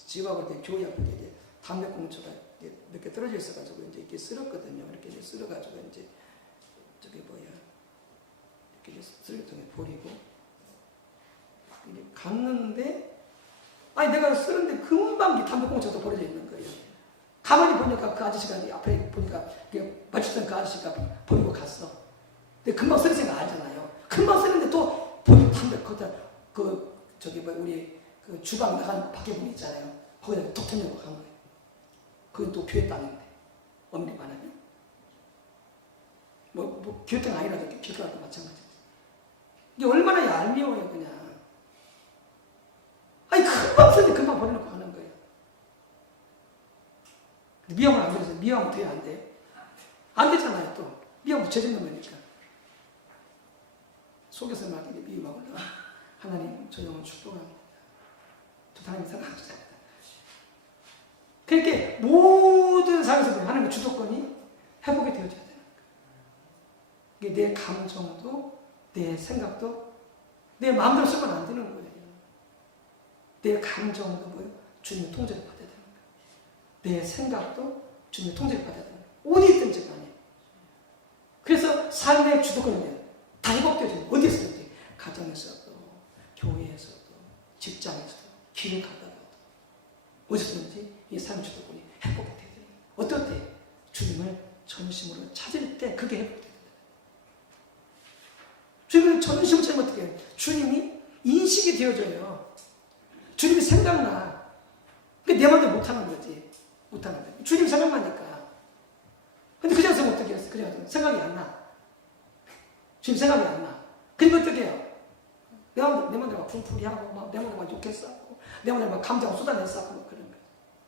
집하고 이렇게 교회 앞에 이제 담배꽁초가 몇 개 떨어져 있어가지고 이제 이렇게 쓸었거든요. 이렇게 이제 쓸어가지고 이제 저기 이렇게 쓰레기통에 버리고 이게 갔는데 아니 내가 쓰는데 금방 담배꽁초도 버려져 있는 거예요. 가만히 보니까 그 아저씨가 앞에 보니까 마주쳤던 그 아저씨가 버리고 갔어. 근데 금방 쓰는 생각 알잖아요. 금방 쓰는데 또 버리고 담배 거기다 우리 그 주방 나간 밖에 분 있잖아요. 거기다 톡 던져고 간 거예요. 그건 또 교회 땅인데 엄밀히 말하면 뭐 교회 땅 아니라도 교회도 마찬가지죠. 이게 얼마나 얄미워요 그냥. 아니 금방 쓰는데 금방 버려놓고 하는 거예요. 미움은 안 되죠. 미움은 돼야 안 돼요? 안 되잖아요 또. 미움은 죄짓는 거니까. 속에서 막 미움하고 하나님 저 영혼 축복합니다. 저 하나님 사랑합니다. 그렇게 모든 삶에서 하나님의 주도권이 회복이 되어져야 되는 거예요. 이게 내 감정도 내 생각도 내 마음대로 쓰면 안 되는 거예요. 내 감정도 뭐예요? 주님의 통제를 받아야 되는 거예요. 내 생각도 주님의 통제를 받아야 되는 거예요. 어디 있든지 간에. 그래서 삶의 주도권이 다 회복되어져요. 어디에서든지. 가정에서도, 교회에서도, 직장에서도, 길을 가다가도, 어디서든지 이 삶의 주도권이 회복이 되어야 돼요. 어떨 때? 주님을 전심으로 찾을 때 그게 회복이 됩니다. 주님을 전심으로 찾으면 어떻게 해요? 주님이 인식이 되어져요. 주님이 생각나. 내 맘대로 못하는 거지. 못하는 거지. 주님 생각나니까. 근데 그냥 생각 어떻게 했어? 그냥 생각이 안 나. 주님 생각이 안 나. 그러니까 어떻게 해요? 내 맘대로 막 풀풀이하고, 내 맘대로 막 욕했었고, 내 맘대로 막 감정 쏟아냈었고, 막 그런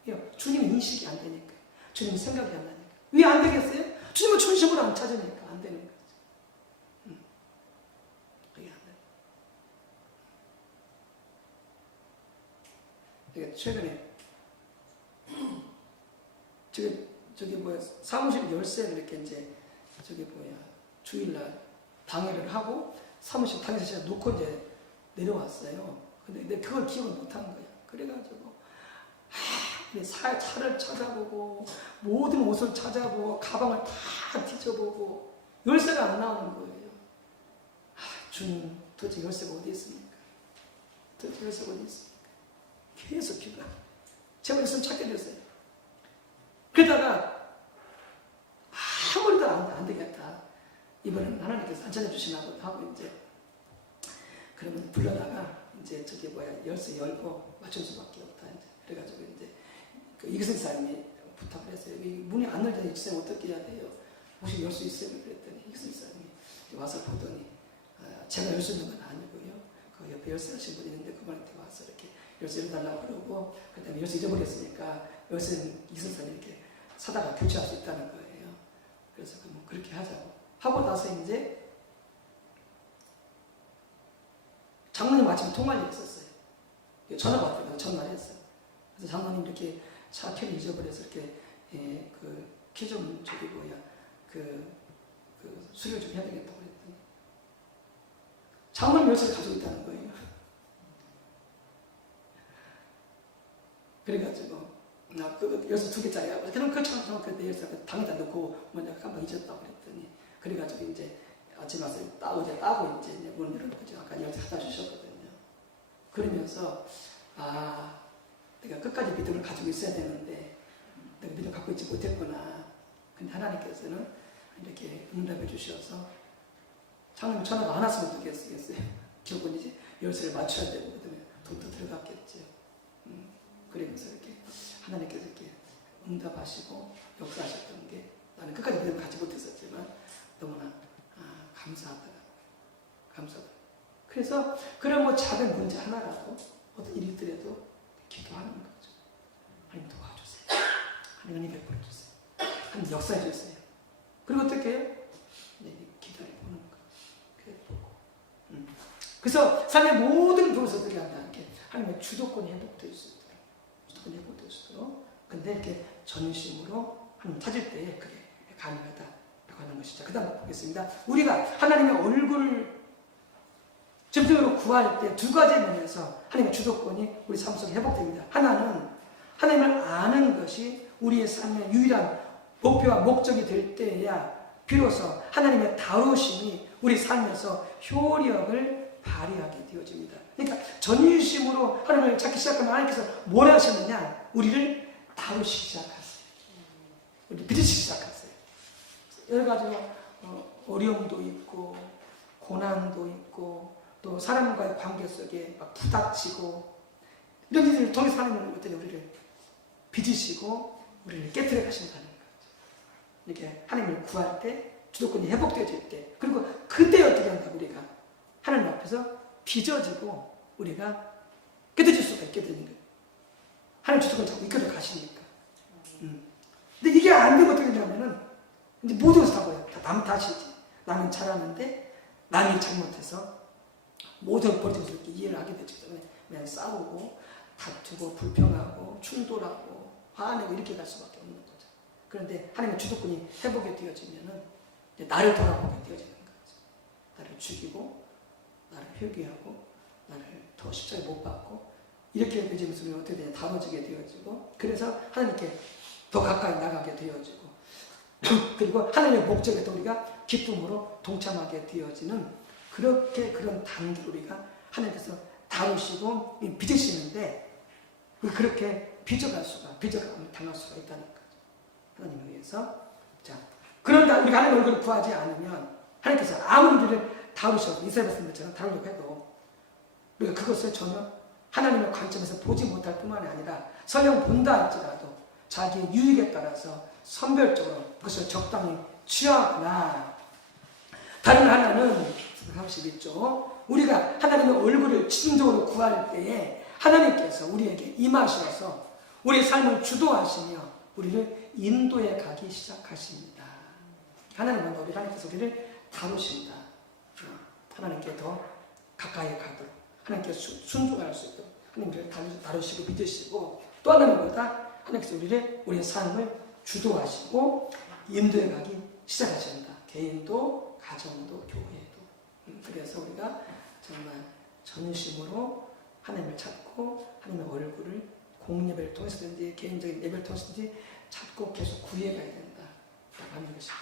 거예요. 주님 인식이 안 되니까. 주님 생각이 안 나니까. 왜 안 되겠어요? 주님을 전심으로 안 찾으니까 안 되는 거지. 그게 안 돼. 최근에 사무실 열쇠를 이렇게 이제 주일날 당회를 하고 사무실 당에서 제가 놓고 이제 내려왔어요. 근데 그걸 기억을 못한 거예요. 그래가지고 차를 찾아보고 모든 옷을 찾아보고 가방을 다 뒤져보고 열쇠가 안 나오는 거예요. 주님 도대체 열쇠가 어디 있습니까? 도대체 열쇠가 어디 있습니까? 계속 기도해요. 제발 열쇠 찾게 됐어요. 그러다가 아무리도 안 되겠다. 이번에는 하나님께서 안 찾아주시나 하고 이제 그러면 불러다가 이제 열쇠 열고 맞출 수밖에 없다. 이제 그래가지고 이제 이기성 사람이 부탁을 했어요. 문이 안 열리는데 이기성 어떻게 해야 돼요? 혹시 열 수 있어요? 그랬더니 이기성 사람이 와서 보더니 제가 열 수 있는 건 아니고요. 그 옆에 열쇠 하신 분이 있는데 그분한테 와서 이렇게 열쇠 열달라고 그러고 그다음에 열쇠 잊어버렸으니까 열쇠는 이기성 사람이 이렇게 사다가 교체할 수 있다는 거예요. 그래서 뭐 그렇게 하자고 하고 나서 이제 장모님 아침에 통화를 했었어요. 전화가 왔더니 전화를 했어요. 그래서 장모님 이렇게 차 키를 잊어버려서 이렇게 키 좀 수리를 좀 해야 되겠다고 그랬더니 장모님 열쇠를 가지고 있다는 거예요. 그래가지고 열쇠 2개짜리야. 그럼 그 차는 그때 열쇠 당에다 넣고 먼저 깜빡 잊었다고 그랬더니 그래가지고 이제 아침에 와서 어제 따고 이제 문 열어놓고 아까 열쇠 갖다 주셨거든요. 그러면서 내가 끝까지 믿음을 가지고 있어야 되는데 내가 믿음 갖고 있지 못했구나. 근데 하나님께서는 이렇게 응답해 주셔서 장로님 전화가 안 왔으면 어떻겠어요? 결국은 이제 열쇠를 맞춰야 되고 그다음에 돈도 들어갔겠죠. 그러면서 이렇게 하나님께서 이렇게 응답하시고 역사하셨던 게 나는 끝까지 믿음을 갖지 못했었지만 너무나 감사하더라고요. 감사하더라고요. 그래서 그런 뭐 작은 문제 하나라도 어떤 일이 있더라도 기도하는 거죠. 하나님 도와주세요. 하나님 베풀어 주세요. 하나님 역사해 주세요. 그리고 어떻게 해요? 기도를 보는 거예요. 보고. 그래서 삶의 모든 부서들이 한다는 게 하나님의 주도권이 회복될 수 있도록, 주도권이 회복될 수 있도록. 근데 이렇게 전심으로 하나님 찾을 때에 그게 가능하다라고 하는 것이죠. 그 다음 보겠습니다. 우리가 하나님의 얼굴을 점적으로 구할 때 두 가지 면에서 하나님의 주도권이 우리 삶 속에 회복됩니다. 하나는 하나님을 아는 것이 우리의 삶의 유일한 목표와 목적이 될 때에야 비로소 하나님의 다루심이 우리 삶에서 효력을 발휘하게 되어집니다. 그러니까 전유심으로 하나님을 찾기 시작하면 하나님께서 뭘 하셨느냐? 우리를 다루시기 시작하세요. 우리 믿으시기 시작하세요. 여러 가지로 어려움도 있고 고난도 있고 또 사람과의 관계 속에 막 부닥치고 이런 일을 통해서 하나님은 어떤 우리를 빚으시고 우리를 깨뜨려 가신다는 거죠. 이렇게 하나님을 구할 때 주도권이 회복되어질 때 그리고 그때 어떻게 한다 우리가 하나님 앞에서 빚어지고 우리가 깨뜨릴 수가 있게 되는 거예요. 하나님 주도권 자꾸 이끌어 가시니까. 근데 이게 안 되면 어떻게 되냐면은 이제 모든 것을 다 보여요. 다 남 탓이지. 나는 잘하는데 남이 잘못해서 모든 politics 이렇게 이해를 하게 되기 때문에 그냥 싸우고 다투고 불평하고 충돌하고 화내고 이렇게 갈 수밖에 없는 거죠. 그런데 하나님의 주도권이 회복이 되어지면은 이제 나를 돌아보게 되어지는 거죠. 나를 죽이고 나를 회개하고 나를 더 십자가에 못 박고 이렇게 되면서 우리는 어떻게 되냐 다뤄지게 되어지고 그래서 하나님께 더 가까이 나가게 되어지고 그리고 하나님의 목적에 또 우리가 기쁨으로 동참하게 되어지는 그렇게 그런 단계로 우리가 하나님께서 다루시고 빚으시는데 그렇게 빚어감을 당할 수가 있다는 거죠. 하나님을 위해서. 자, 그런데 우리가 하나님의 얼굴을 구하지 않으면 하나님께서 아무리 우리를 다루셔도 이스라엘 백성들처럼 다루려고 해도 우리가 그것을 전혀 하나님의 관점에서 보지 못할 뿐만이 아니라 설령 본다 할지라도 자기의 유익에 따라서 선별적으로 그것을 적당히 취하거나 다른 하나는 31조 우리가 하나님의 얼굴을 집중적으로 구할 때에 하나님께서 우리에게 임하셔서 우리의 삶을 주도하시며 우리를 인도해 가기 시작하십니다. 하나님께서 우리를 다루신다. 하나님께 더 가까이 가도록 하나님께 순종할 수 있도록 하나님께 다루시고 믿으시고 또 하나는 뭐다? 하나님께서 우리의 삶을 주도하시고 인도해 가기 시작하신다. 개인도 가정도 교회도. 그래서 우리가 정말 전심으로 하나님을 찾고 하나님의 얼굴을 공예배를 통해서든지 개인적인 예배를 통해서든지 찾고 계속 구해가야 된다 하는 것이죠.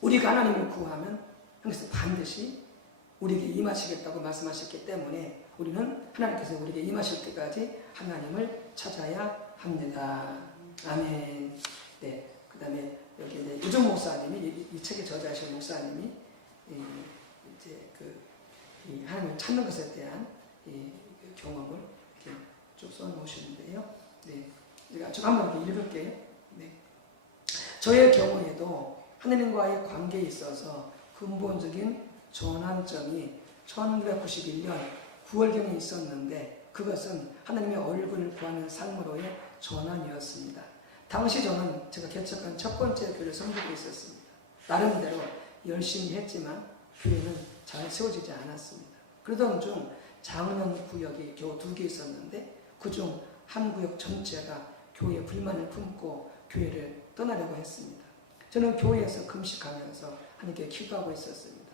우리가 하나님을 구하면 하나님께서 반드시 우리에게 임하시겠다고 말씀하셨기 때문에 우리는 하나님께서 우리에게 임하실 때까지 하나님을 찾아야 합니다. 아멘. 네. 그 다음에 여기 이제 유정 목사님이 이 책의 저자이신 목사님이 이제 이 하나님을 찾는 것에 대한 이 경험을 이렇게 쭉 써놓으시는데요. 네. 제가 한번 이렇게 읽을게요. 네. 저의 경우에도 하나님과의 관계에 있어서 근본적인 전환점이 1991년 9월경에 있었는데 그것은 하나님의 얼굴을 구하는 삶으로의 전환이었습니다. 당시 저는 제가 개척한 첫 번째 교회를 섬기고 있었습니다. 나름대로 열심히 했지만 교회는 잘 세워지지 않았습니다. 그러던 중 장흥 구역이 겨우 2개 있었는데 그중 한 구역 전체가 교회에 불만을 품고 교회를 떠나려고 했습니다. 저는 교회에서 금식하면서 하나님께 기도하고 있었습니다.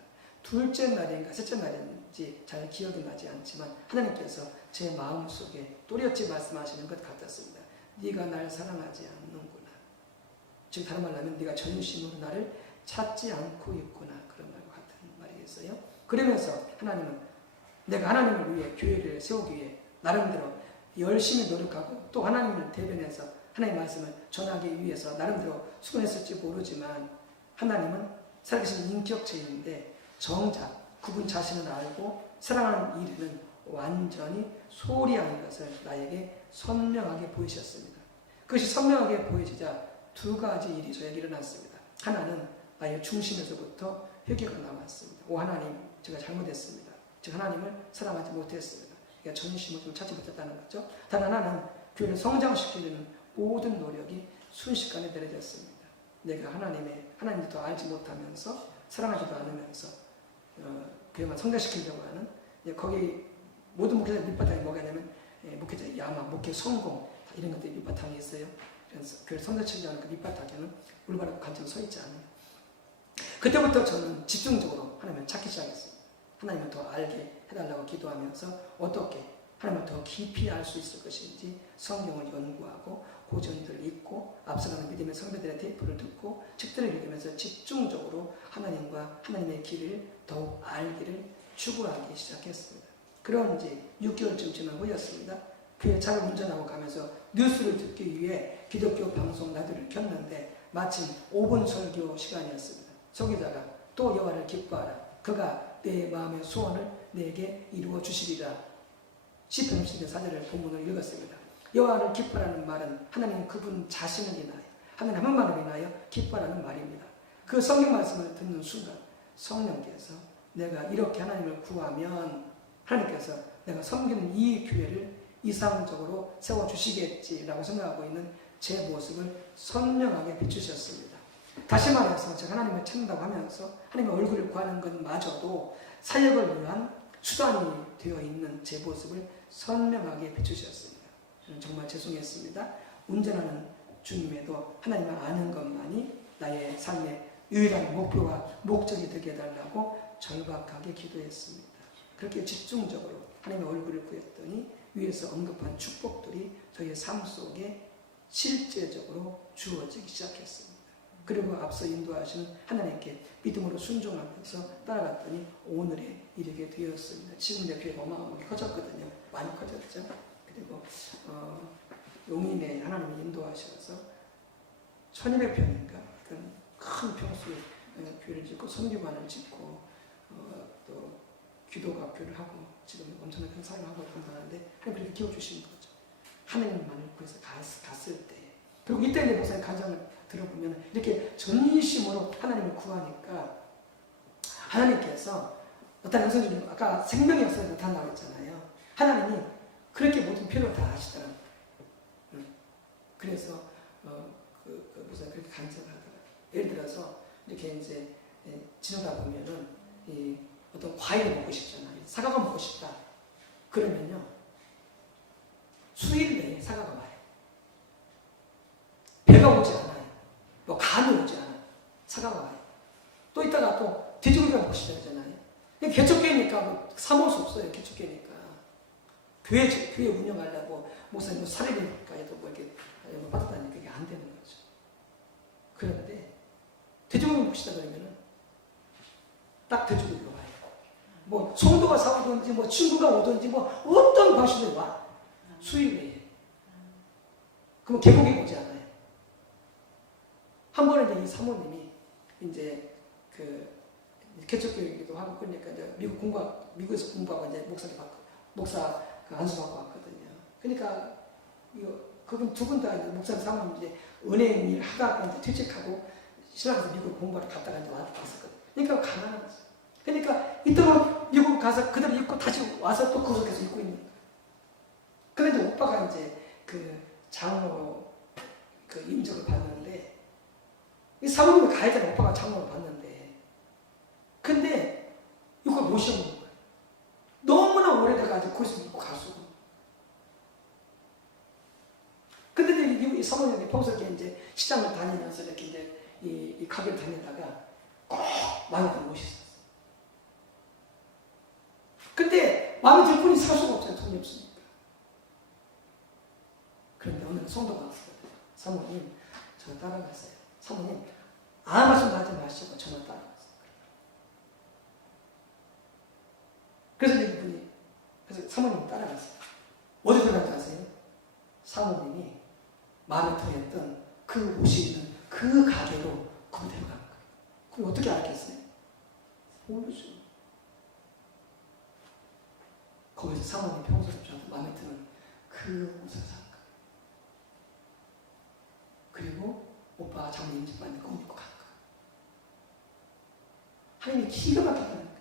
둘째 날인가 셋째 날인지 잘 기억이 나지 않지만 하나님께서 제 마음속에 또렷이 말씀하시는 것 같았습니다. 네가 날 사랑하지 않는구나. 즉 다른 말로 하면 네가 전심으로 나를 찾지 않고 있구나. 그런 말과 같은 말이겠어요. 그러면서 하나님은 내가 하나님을 위해 교회를 세우기 위해 나름대로 열심히 노력하고 또 하나님을 대변해서 하나님의 말씀을 전하기 위해서 나름대로 수고했을지 모르지만 하나님은 살아계신 인격체인데 정작 그분 자신을 알고 사랑하는 일에는 완전히 소홀히 하는 것을 나에게 선명하게 보이셨습니다. 그것이 선명하게 보여지자 두 가지 일이 저에게 일어났습니다. 하나는 나의 중심에서부터 회개가 나왔습니다. 오 하나님, 제가 잘못했습니다. 제가 하나님을 사랑하지 못했습니다. 그러니까 전심을 좀 찾지 못했다는 거죠. 단 하나는 교회를 성장시키는 모든 노력이 순식간에 내려졌습니다. 내가 하나님을 더 알지 못하면서 사랑하지도 않으면서 교회만 성장시키려고 하는 거기 모든 목회자의 밑바탕이 뭐가 있냐면 목회자의 야망, 목회 성공 이런 것들이 밑바탕에 있어요. 그래서 교회를 성장시키려는 그 밑바탕에는 올바른 관점이 서 있지 않아요. 그때부터 저는 집중적으로 하나님을 찾기 시작했습니다. 하나님을 더 알게 해달라고 기도하면서 어떻게 하나님을 더 깊이 알 수 있을 것인지 성경을 연구하고 고전들을 읽고 앞서가는 믿음의 선배들의 테이프를 듣고 책들을 읽으면서 집중적으로 하나님과 하나님의 길을 더욱 알기를 추구하기 시작했습니다. 그런 지 6개월쯤 지난 후였습니다. 교회 차를 운전하고 가면서 뉴스를 듣기 위해 기독교 방송 라디오를 켰는데 마침 5분 설교 시간이었습니다. 설교자가 또 여호와를 기뻐하라. 그가 내 마음의 소원을 내게 이루어 주시리라. 시편 34절을 본문을 읽었습니다. 여호와를 기뻐하라는 말은 하나님 그분 자신을 인하여 하나님 한 분만을 인하여 기뻐하라는 말입니다. 그 성경 말씀을 듣는 순간 성령께서 내가 이렇게 하나님을 구하면 하나님께서 내가 섬기는 이 교회를 이상적으로 세워주시겠지라고 생각하고 있는 제 모습을 선명하게 비추셨습니다. 다시 말해서 제가 하나님을 찾는다고 하면서 하나님의 얼굴을 구하는 것마저도 사역을 위한 수단이 되어 있는 제 모습을 선명하게 비추셨습니다. 저는 정말 죄송했습니다. 운전하는 중임에도 하나님을 아는 것만이 나의 삶의 유일한 목표와 목적이 되게 해달라고 절박하게 기도했습니다. 그렇게 집중적으로 하나님의 얼굴을 구했더니 위에서 언급한 축복들이 저희의 삶 속에 실제적으로 주어지기 시작했습니다. 그리고 앞서 인도하시는 하나님께 믿음으로 순종하면서 따라갔더니 오늘에 이르게 되었습니다. 지금 내 교회가 어마어마하게 커졌거든요. 많이 커졌죠. 그리고 용인에 하나님이 인도하셔서 1200평인가 큰 평수에 교회를 짓고 선교관을 짓고 또 기도가 교회를 하고 지금 엄청나게 큰 사역을 하고 있다는데 하나님 그렇게 키워주시는 거죠. 하나님만을 구해서 갔을 때 그리고 이때 내 목사님 간증을 들어보면 이렇게 전심으로 하나님을 구하니까 하나님께서 어떤 영성주님 아까 생명의 역사를 나타난다고 했잖아요. 하나님이 그렇게 모든 필요를 다 아시더라고요. 그래서 그래서 그렇게 간증을 하더라고요. 예를 들어서 이렇게 이제 지나다 보면은 이 어떤 과일을 먹고 싶잖아요. 사과가 먹고 싶다. 그러면요 수일 내에 사과가 와요. 배가 오지 않아요. 뭐 간이 오지 않아요. 사과가 와요. 또 이따가 또 돼지고기가 먹고 싶잖아요. 개척교회니까 뭐 사먹을 수 없어요. 개척교회니까. 교회 운영하려고 목사님 사례비까지도 뭐 이렇게 받았다니까 이게 안 되는 거죠. 그런데 돼지고기 먹고 싶다 그러면은 딱 돼지고기가 와요. 뭐 성도가 사오든지 뭐 친구가 오든지 뭐 어떤 방식으로 와. 수일 내에. 그럼 개고기 오지 않아요. 한 번에 이제 이 사모님이 이제 개척교육이기도 하고 그러니까 이제 미국에서 공부하고 이제 목사 안수받고 왔거든요. 그러니까 그분 두 분 다 목사 사모님 이제 은행 일 하다가 이제 퇴직하고 신학에서 미국 공부하러 갔다가 이제 왔었거든요. 그러니까 가난한 거죠. 그러니까 이때는 미국 가서 그대로 입고 다시 와서 또 그걸 계속 입고 있는 거예요. 근데 이제 오빠가 이제 장로로 임적을 받는데 이 사모님이 가야 되는 오빠가 장로를 받는데 근데 이걸 못 시험는 거예요. 너무나 오래돼가지고 거기서 입고 가수고 근데 이 사모님이 평소에 이제 시장을 다니면서 이렇게 이제 이 가게를 다니다가 꼭 마음에 드는 옷이 있었어요. 근데 마음에 들 뿐이 살 수가 없잖아요. 돈이 없으니까. 그런데 오늘 성도가 왔어요. 사모님 저 따라갔어요. 사모님 아무 말씀도 하지 마시고 저만 따라갔어요. 그래서 이분이 그래서 사모님 따라갔어요. 어디 들어갔는지 아세요? 사모님이 마음에 들었던 그 옷이 있는 그 가게로 그대로 가는 거예요. 그럼 어떻게 알았겠어요? 모르죠. 거기서 사모님 평소에 저한테 마음에 드는 그 옷을 산 거예요. 그리고 오빠가 장모님 집 갔는데 그거 입고 간 거예요. 하나님이 기가 막히다는 거예요.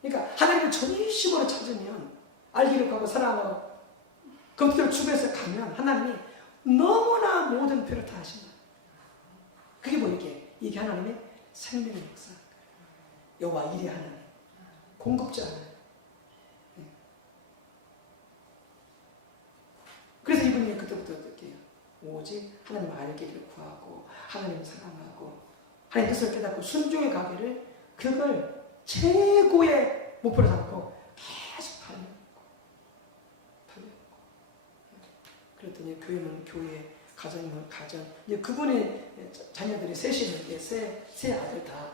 그러니까 하나님을 전심으로 찾으면 알기를 하고 사랑하고 그것들을 주변에서 가면 하나님이 너무나 모든 필요를 다 하신다. 그게 뭐 이게 하나님의 생명의 역사. 여호와 이레 하나님, 공급자 하나님. 그래서 이분이 그때부터 어떻게 해요? 오직 하나님 알기를 구하고 하나님을 사랑하고 하나님 뜻을 깨닫고 순종의 가기를 그걸 최고의 목표로 삼고 계속 달려있고 그랬더니 교회는 교회, 가정이면 가정. 이제 그분의 자녀들이 셋이는데 세 아들 다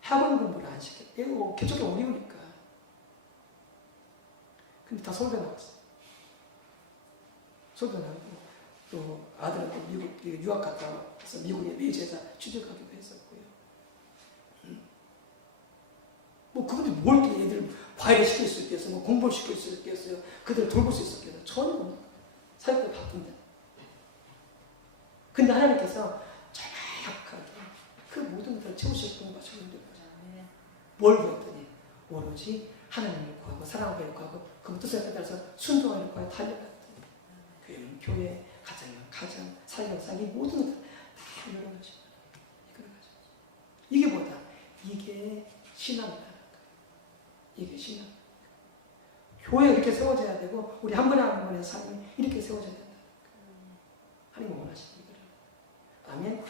학원 공부를 안 시켰대요. 이거 개척이 어려우니까. 근데 다 서울대 나왔어. 서울대 나오고 또 아들은 또 미국 유학 갔다 와서 미국의 메이저에다 취직하기도 했었고요. 뭐 그분들이 뭘 얘들 과외를 시킬 수 있겠어요? 뭐 공부를 시킬 수 있겠어요? 그들을 돌볼 수 있었겠어요? 전혀 못. 사역도 바쁜데. 근데 하나님께서 정확하게 그 모든 것을 채우실 분을 맞춰주는 거죠. 뭘 구했더니 오로지 하나님을 구하고 사랑을 구하고 그 뜻을 깨달아서 순종하는 구하여 달려갔더니 교회는 교회, 가정이면 가정, 사역상 이 모든 것을 다 이루어지고 이게 뭐다? 이게 신앙이라는 거예요. 이게 신앙. 교회 이렇게 세워져야 되고 우리 한 분의 한 분의 삶이 이렇게 세워져야 된다. 하나님 원하시는 거예요. 아멘.